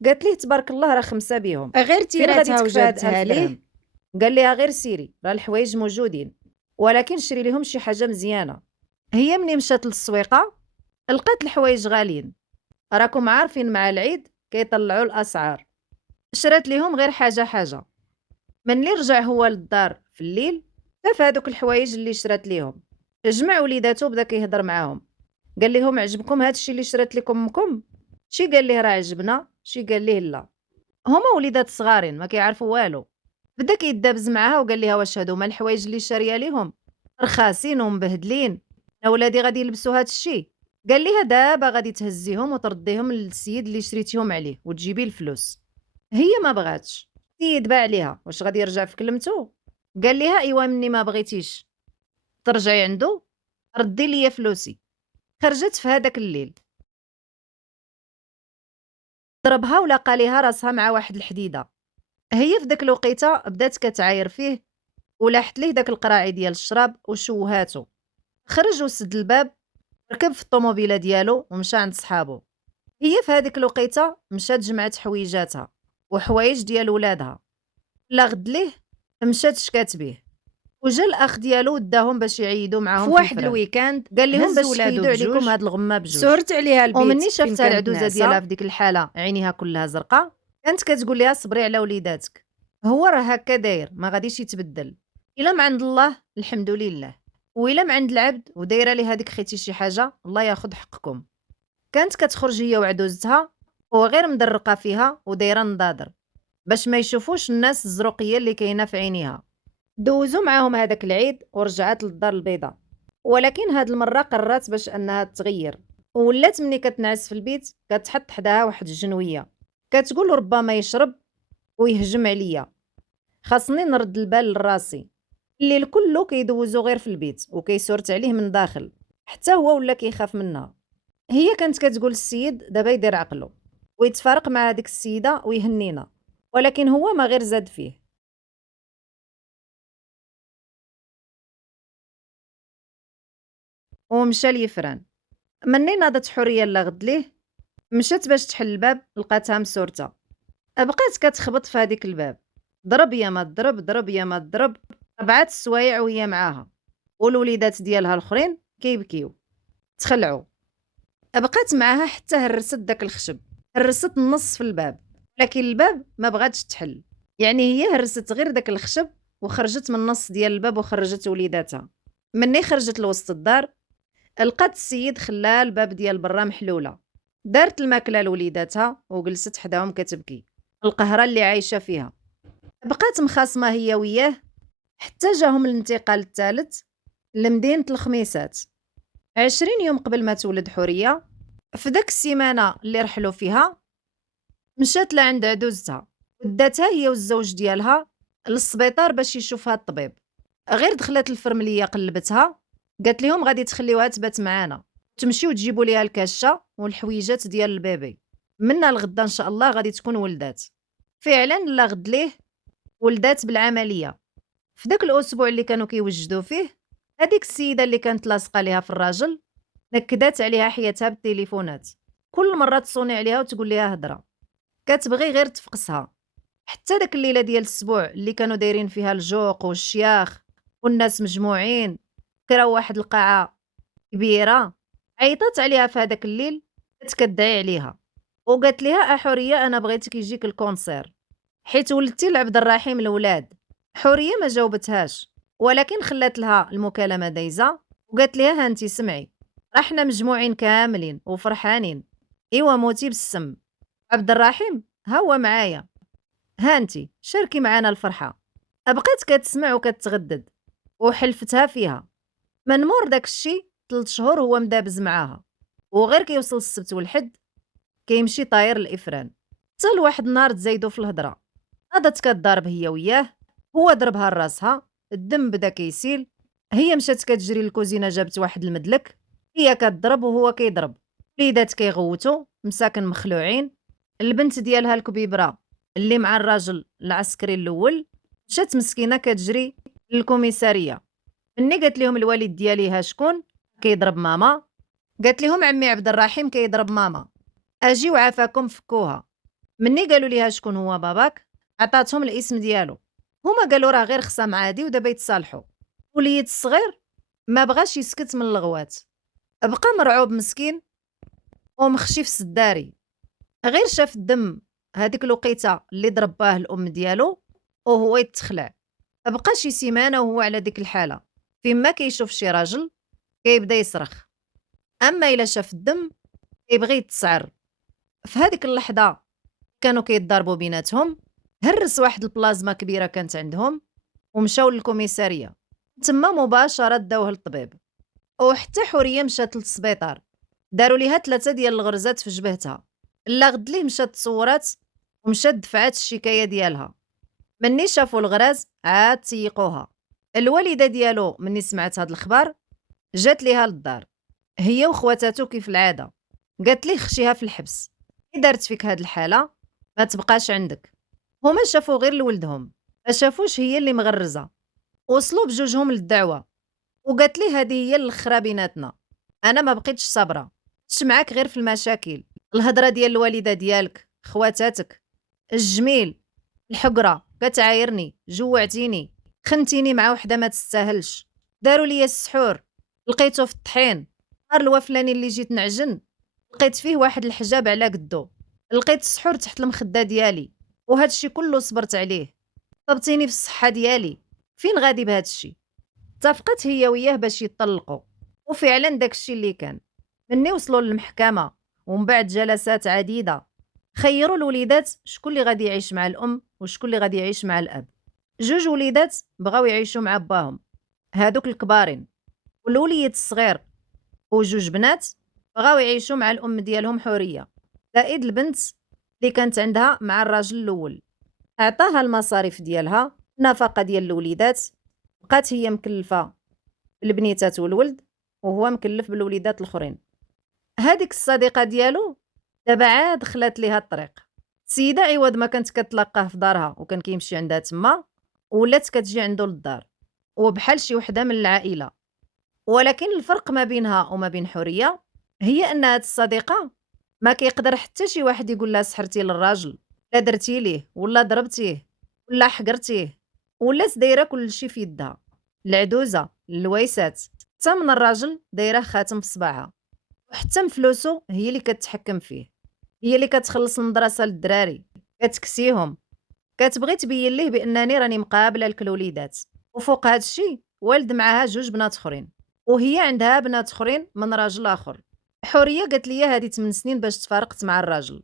قالت ليه تبارك الله راه 5 بيهم، غير فين غادي تيراتها تكفى هاد وجابتها 1000 ليه. درهم؟ قال لها غير سيري راه الحوايج موجودين، ولكن شري لهم شي حاجه مزيانه. هي مني مشات للسويقه لقات الحوايج غاليين، راكم عارفين مع العيد كيطلعوا الاسعار. شرات ليهم غير حاجه حاجه. مني رجع هو للدار في الليل شاف هادوك الحوايج اللي شرات ليهم، جمع وليداتو بدا كيهضر معاهم. قال لهم عجبكم هادشي اللي شرات لكم امكم؟ شي قال ليه راه عجبنا، شي قال ليه لا. هما وليدات صغارين ما كيعرفوا والو. بدا كيدابز معاها وقال لها واش هادو هما الحوايج اللي شاريه ليهم رخاصين ومبهدلين، انا ولادي غادي يلبسوا هاد الشي؟ قال لها دابا غادي تهزيهم وترديهم للسيد اللي شريتيهم عليه وتجيبي الفلوس. هي ما بغاتش، السيد باع عليها، واش غادي يرجع في كلمته؟ قال لها ايوا مني ما بغيتيش ترجعي عنده ردي لي فلوسي. خرجت في هذاك الليل، ضربها ولقى ليها راسها مع واحد الحديده. هي في داك الوقيته بدات كتعاير فيه ولاحت ليه داك القراعي ديال الشراب وشوهاتو. خرج وسد الباب، ركب في الطوموبيله ديالو ومشى عند صحابو. هي في هذيك الوقيته مشات جمعت حويجاتها وحوايج ديال ولادها. لا غد ليه مشات شكات بيه، وجا الاخ ديالو وداهم باش يعيدوا في معاهم في واحد الفران. الويكاند قال لهم هز باش ولادو تحيدوا عليكم بجوج، هاد الغمه بجوج. سهرت عليها البيت ومني فين شافتها كانت العدوزه ديالها ناعسه. في ديك الحاله عينيها كلها زرقاء، كانت كتقول لها صبري على وليداتك، هو راه هكا داير ما غاديش يتبدل. الا من عند الله الحمد لله، وإلا من عند العبد ودايره ليه هذيك خيتي شي حاجه الله ياخذ حقكم. كانت كتخرج هي وعدوزتها وغير مدرقه فيها ودايره نضادر باش ما يشوفوش الناس الزروقيه اللي كاينه في عينيها. دوزو معاهم هذاك العيد ورجعت للدار البيضاء، ولكن هاد المره قررت باش انها تغير، ولات ملي كتنعس في البيت كتحط حداها واحد الجنويه كتقول ربما يشرب ويهجم عليا، خاصني نرد البال لراسي. الليل كله كيدوزو غير في البيت وكيسورت عليه من داخل، حتى هو ولا كيخاف منها. هي كانت كتقول السيد دابا يدير عقله ويتفارق مع هذيك السيده ويهنينا، ولكن هو ما غير زاد فيه. ومشى ليفران. مني ناضت حوريه لا غد ليه مشات باش تحل الباب لقاتها مسورته. بقات كتخبط في هذيك الباب، ضرب يا ما ضرب، ضرب يا ما ضرب، 4 السوايع وهي معاها، والوليدات ديالها الاخرين كيبكيو تخلعوا. بقات معاها حتى هرست داك الخشب، هرست النص في الباب، لكن الباب ما بغاتش تحل. يعني هي هرست غير داك الخشب وخرجت من النص ديال الباب وخرجت وليداتها. مني خرجت لوسط الدار لقات السيد خلى الباب ديال برا محلوله، دارت الماكله لوليداتها وجلست حداهم كتبكي القهره اللي عايشه فيها. بقات مخاصمه هي وياه حتى جاهم الانتقال الثالث لمدينه الخميسات. 20 يوم قبل ما تولد حوريه، في داك السيمانه اللي رحلوا فيها مشات لعند عدوزتها وداتها هي والزوج ديالها للسبيطار باش يشوفها الطبيب. غير دخلت الفرمليه قلبتها، قالت لهم غادي تخليوها تبات معانا، تمشيو تجيبوا ليها الكاشه والحويجات ديال البيبي، منا الغدا ان شاء الله غادي تكون ولدات. فعلا لا غد ليه ولدات بالعمليه. في داك الاسبوع اللي كانوا كيوجدوا فيه، هذيك السيده اللي كانت لاصقه ليها في الراجل نكدات عليها حياتها بالتليفونات، كل مره تصوني عليها وتقول ليها هضره، كتبغي غير تفقسها. حتى داك الليله ديال السبوع اللي كانوا دايرين فيها الجوق والشياخ والناس مجموعين، كراو واحد القاعه كبيره، عيطات عليها في هذاك الليل كتدعي عليها. وقالت ليها حورية أنا بغيتك يجيك الكونسير حيت ولدتي لعبد الرحيم الولاد. حورية ما جاوبتهاش، ولكن خلات لها المكالمة دايزة وقالت ليها ها انتي سمعي، راه حنا مجموعين كاملين وفرحانين، ايوا موتي بالسم، عبد الرحيم ها هو معايا، ها انتي شاركي معانا الفرحة. بقات كتسمع وكتغدد وحلفتها فيها. من مور داك الشي 3 شهور هو مدابز معاها، وغير كيوصل السبت والحد كيمشي طاير الإفران. حتى لواحد النهار تزايدو في الهضرة، ناضت كتضارب هي وياه، هو ضربها لراسها، الدم بدا كيسيل، هي مشات كتجري للكوزينة جابت واحد المدلك، هي كتضرب وهو كيضرب، وليدات كيغوتو مساكن مخلوعين. البنت ديالها الكبيبرة اللي مع الراجل العسكري الأول مشات مسكينة كتجري للكوميسارية. مني قالت لهم الوالد ديالي ها شكون كيضرب ماما، قالت لهم عمي عبد الرحيم كيضرب ماما، اجيو عافاكم فكوها. مني قالوا ليها شكون هو باباك عطاتهم الاسم ديالو، هما قالوا راه غير خصام عادي ودابا يتصالحوا. وليد الصغير ما بغاش يسكت من الغوات، بقى مرعوب مسكين ومخشي في السداري، غير شاف الدم هذيك الوقيته اللي ضرباه الام ديالو وهو يتخلع. بقى شي سيمانه وهو على ديك الحاله، فيما كيشوف شي راجل كيبدا يصرخ، اما الا شاف الدم كيبغي يتسعر. في هذيك اللحظه كانوا كيتضاربوا بيناتهم، هرس واحد البلازما كبيره كانت عندهم ومشاو للكوميساريه، تما مباشره داوه للطبيب. وحتى حوريه مشات للسبيطار، داروا ليها 3 ديال الغرزات في جبهتها. لا غد ليه مشات تصورات ومشات دفعات الشكايه ديالها. مني شافوا الغراز عاد تيقوها. الوالده ديالو مني سمعت هاد الخبر جات ليها للدار، هي وخواتاتو كيف العاده، قالت ليه خشيها في الحبس، كي دارت فيك هاد الحاله ما تبقاش عندك. هما شافوا غير لولدهم، ما شافوش هي اللي مغرزه. وصلوا بجوجهم للدعوه، وقالت ليه هذه هي الاخرى بيناتنا، انا ما بقيتش صابره، كنتش معاك غير في المشاكل، الهضره ديال الوالده ديالك خواتاتك الجميل، الحقره كتعايرني جوعتيني، خنتيني مع وحده ما تستاهلش، داروا لي السحور لقيته في الطحين، نهار الوفلاني اللي جيت نعجن لقيت فيه واحد الحجاب على قدو، لقيت السحور تحت المخده ديالي، وهذا الشيء كله صبرت عليه، طبتيني في الصحه ديالي، فين غادي بهذا الشيء. اتفقت هي وياه باش يطلقوا، وفعلا داك الشيء اللي كان. مني وصلوا للمحكمه ومن بعد جلسات عديده خيروا الوليدات شكون اللي غادي يعيش مع الام وشكون اللي غادي يعيش مع الاب. جوج وليدات بغاو يعيشوا مع باهم، هادوك الكبارين، والوليد الصغير وجوج بنات بغاو يعيشوا مع الام ديالهم حوريه، زائد البنت اللي كانت عندها مع الراجل الاول. عطاها المصاريف ديالها، النفقه ديال الوليدات، بقات هي مكلفه بالبنيتات والولد وهو مكلف بالوليدات الاخرين. هذيك الصديقه ديالو دابا عاد خلات ليها الطريق، السيده عوض ما كانت كتلاقاه في دارها وكان كيمشي عندها تما، ولات كتجي عنده للدار وبحال شي وحده من العائله. ولكن الفرق ما بينها وما بين حوريه هي ان هاد الصديقه ما كيقدر حتى شي واحد يقول لها سحرتي للراجل، لا درتي ليه ولا ضربتيه ولا حقرتيه، ولا دايره كل شي في يدها، العدوزه اللويسات، حتى من الراجل دايره خاتم في صباعها، وحتى من فلوسو هي اللي كتحكم فيه، هي اللي كتخلص المدرسه للدراري، كتكسيهم، كتبغي تبين ليه بانني راني مقابله لك الوليدات. وفوق هذا الشيء والد معاها جوج بنات اخرين، وهي عندها بنات اخرين من راجل اخر. حوريه قالت لي هذه 8 سنين باش تفارقت مع الراجل،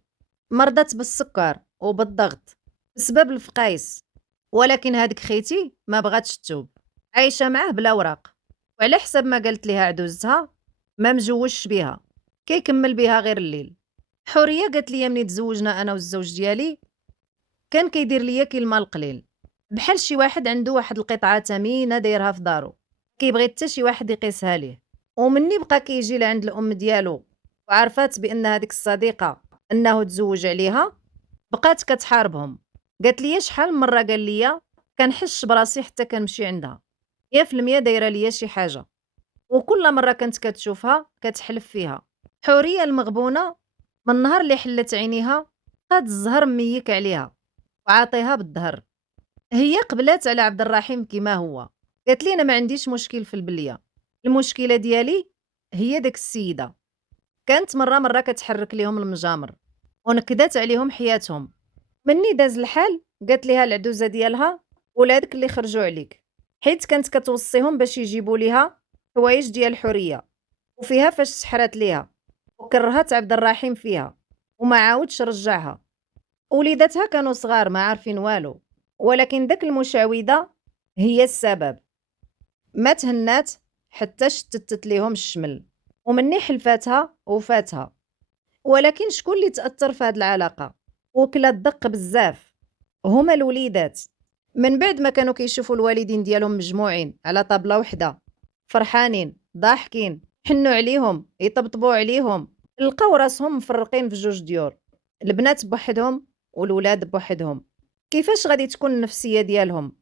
مرضت بالسكر وبالضغط بسبب الفقايس، ولكن هذيك خيتي ما بغاتش تتوب، عايشه معاه بلا وراق، وعلى حسب ما قالت ليها عدوزتها ما مجوجش بيها، كيكمل بيها غير الليل. حوريه قالت لي مني تزوجنا انا والزوج ديالي كان كيدير ليا كلمه القليل، بحال شي واحد عنده واحد القطعه ثمينه دايرها في دارو، كيبغي حتى شي واحد يقيسها ليه. ومني بقى كيجي لعند الام ديالو وعرفات بان هذيك الصديقه انه تزوج عليها، بقات كتحاربهم. قالت لي شحال من مره قال لي كنحش براسي حتى كنمشي عندها، هي في المية دايره ليا شي حاجه، وكل مره كانت كتشوفها كتحلف فيها. حوريه المغبونه من النهار اللي حلت عينيها بقات الزهر ميك عليها وعاطيها بالظهر. هي قبلات على عبد الرحيم كيما هو، قالت لي انا ما عنديش مشكل في البليه، المشكله ديالي هي داك السيده، كانت مره كتحرك ليهم المجامر، ونكدات عليهم حياتهم. مني داز الحال قالت ليها العدوزة ديالها: ولادك اللي خرجوا عليك، حيت كانت كتوصيهم باش يجيبوا ليها حوايج ديال الحورية، وفيها فاش سحرات ليها وكرهت عبد الرحيم فيها وما عاودش رجعها. وليداتها كانوا صغار ما عارفين والو، ولكن داك المشعوذة هي السبب. ما تهنات حتى شتتت ليهم الشمل، ومني حلفاتها وفاتها. ولكن شكون اللي تأثر في هاد العلاقة وكلا الدق بزاف؟ هما الوليدات. من بعد ما كانوا كيشوفوا الوالدين ديالهم مجموعين على طابلة وحدة، فرحانين ضاحكين، حنوا عليهم يطبطبوا عليهم، لقاو راسهم مفرقين في جوج ديور، البنات بوحدهم والولاد بوحدهم. كيفاش غادي تكون النفسية ديالهم؟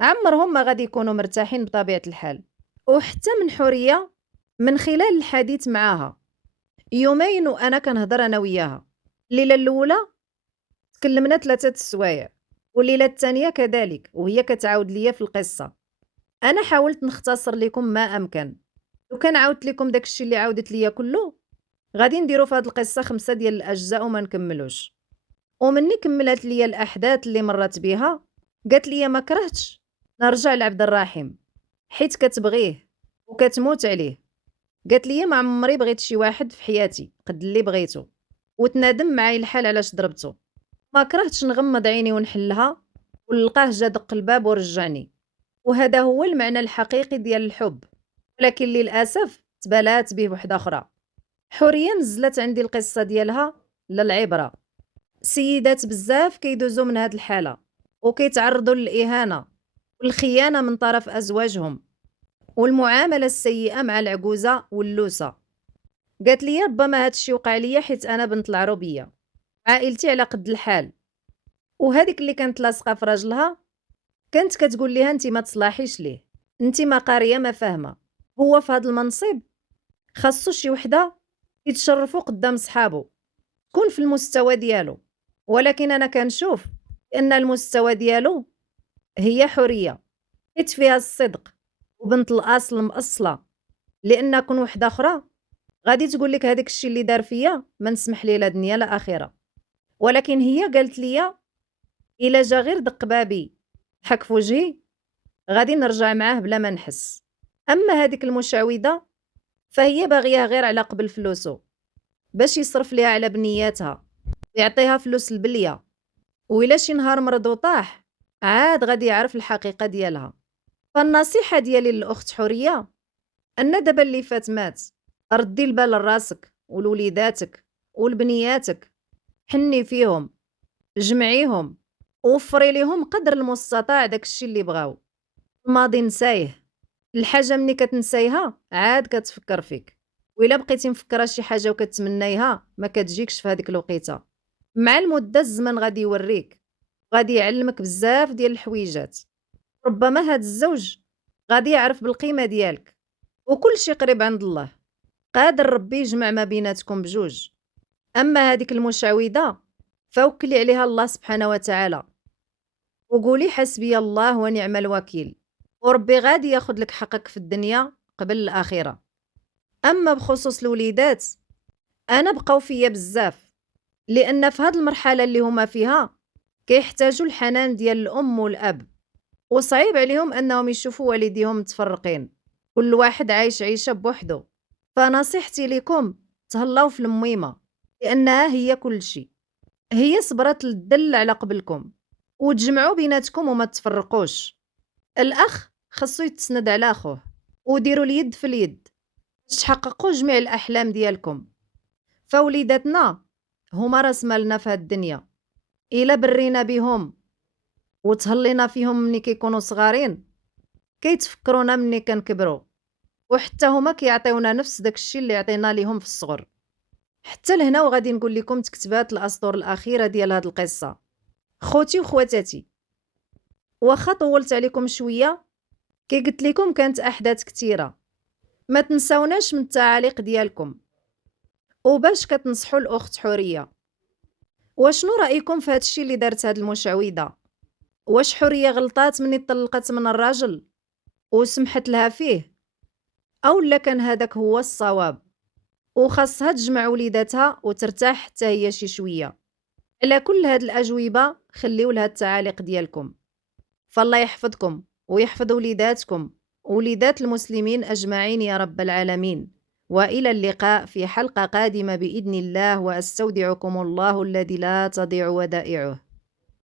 عمرهم ما غادي يكونوا مرتاحين بطبيعة الحال. وحتى من حورية، من خلال الحديث معاها يومين وأنا كنهضر أنا وياها، الليلة الأولى تكلمنا 3 السوايع، والليلة الثانية كذلك، وهي كتعاود ليا في القصة. أنا حاولت نختصر لكم ما أمكن، لو كان عاودت لكم داك الشيء اللي عاودت ليا كله غادي نديرو في هاد القصة 5 ديال الأجزاء وما نكملوش. ومني كملت ليا الأحداث اللي مرات بيها، قالت ليا ما كرهتش نرجع لعبد الرحيم حيت كتبغيه وكتموت عليه. قالت ليا ما عمري بغيت شي واحد في حياتي قد اللي بغيته، وتنادم معايا الحال علاش ضربته. ما كرهتش نغمض عيني ونحلها ونلقاه جا دق الباب ورجعني. وهذا هو المعنى الحقيقي ديال الحب، ولكن للأسف تبالات به بوحدة أخرى. حورية نزلت عندي القصة ديالها للعبرة. سيدات بزاف كيدوزو من هاد الحالة وكيتعرضوا للإهانة والخيانة من طرف أزواجهم والمعاملة السيئة مع العجوزة واللوسة. قالت لي ربما هاد الشي وقع ليا حيت أنا بنت العروبية، عائلتي على قد الحال. وهذيك اللي كانت لاصقة في راجلها كانت كتقول ليها انت ما تصلاحيش ليه، انت ما قارية ما فاهمة، هو في هاد المنصب خاصو شي وحدة يتشرفوا قدام صحابو تكون في المستوى ديالو. ولكن أنا كنشوف أن المستوى ديالو هي حورية، حيت فيها الصدق وبنت الأصل مأصلة. لأن كون وحدة أخرى غادي تقول لك هذاك الشيء اللي دار فيا ما نسمح ليه لا دنيا لا آخرة. ولكن هي قالت لي إلا جا غير دق بابي حك في وجهي غادي نرجع معاه بلا ما نحس. أما هذيك المشعوذة فهي باغياه غير على قبل فلوسه باش يصرف ليها على بنياتها ويعطيها فلوس البلية، وإلا شي نهار مرض وطاح عاد غادي يعرف الحقيقة ديالها. فالنصيحة ديالي للأخت حورية أن دابا اللي فات مات، ردي البال لراسك ولوليداتك ولبنياتك، حني فيهم، جمعيهم، ووفري ليهم قدر المستطاع داك الشي اللي بغاو. الماضي نسايه، الحاجة ملي كتنسايها عاد كتفكر فيك، وإلا بقيتي مفكرة شي حاجة وكتمنايها ما كتجيكش في هذيك الوقيته. مع المدة الزمن غادي يوريك، غادي يعلمك بزاف ديال الحويجات. ربما هاد الزوج غادي يعرف بالقيمة ديالك، وكل شي قريب عند الله، قادر ربي يجمع ما بيناتكم بجوج. أما هذيك المشعوذة فوكلي عليها الله سبحانه وتعالى وقولي حسبي الله ونعم الوكيل، وربي غادي ياخد لك حقك في الدنيا قبل الآخرة. أما بخصوص الوليدات أنا بقاو فيا بزاف، لأن في هاد المرحلة اللي هما فيها كيحتاجوا الحنان ديال الأم والأب، وصعيب عليهم أنهم يشوفوا والديهم متفرقين، كل واحد عايش عيشة بوحدو. فنصيحتي لكم تهلاو في الميمة، لأنها هي كل شي. هي صبرت للدل على قبلكم وتجمعوا بيناتكم وما تفرقوش. الأخ خصو يتسند على أخوه وديروا اليد في اليد باش تحققوا جميع الأحلام ديالكم. فوليداتنا هما راس مالنا في هاد الدنيا، إلا برينا بهم وتهلينا فيهم ملي كيكونوا صغارين كيتفكرونا ملي كنكبروا، وحتى هما كيعطيونا نفس داك الشيء اللي عطينا ليهم في الصغر. حتى لهنا وغادي نقول لكم تكتبات الأسطور الأخيرة ديال هاد القصة. خوتي وخواتاتي، واخا طولت عليكم شوية كي قلت لكم كانت أحداث كتيرة، ما تنساوناش من التعاليق ديالكم. وباش كتنصحوا الأخت حورية، وشنو رأيكم في هاد الشيء اللي دارت هاد المشعوذة؟ واش حورية غلطات مني طلقت من الراجل وسمحت لها فيه، أو لا كان هذاك هو الصواب؟ وخاصها تجمع وليداتها وترتاح حتى هي شي شوية. على كل هاد الأجوبة خليو لها التعاليق ديالكم. فالله يحفظكم ويحفظ وليداتكم ووليدات المسلمين أجمعين يا رب العالمين. وإلى اللقاء في حلقة قادمة بإذن الله، وأستودعكم الله الذي لا تضيع ودائعه.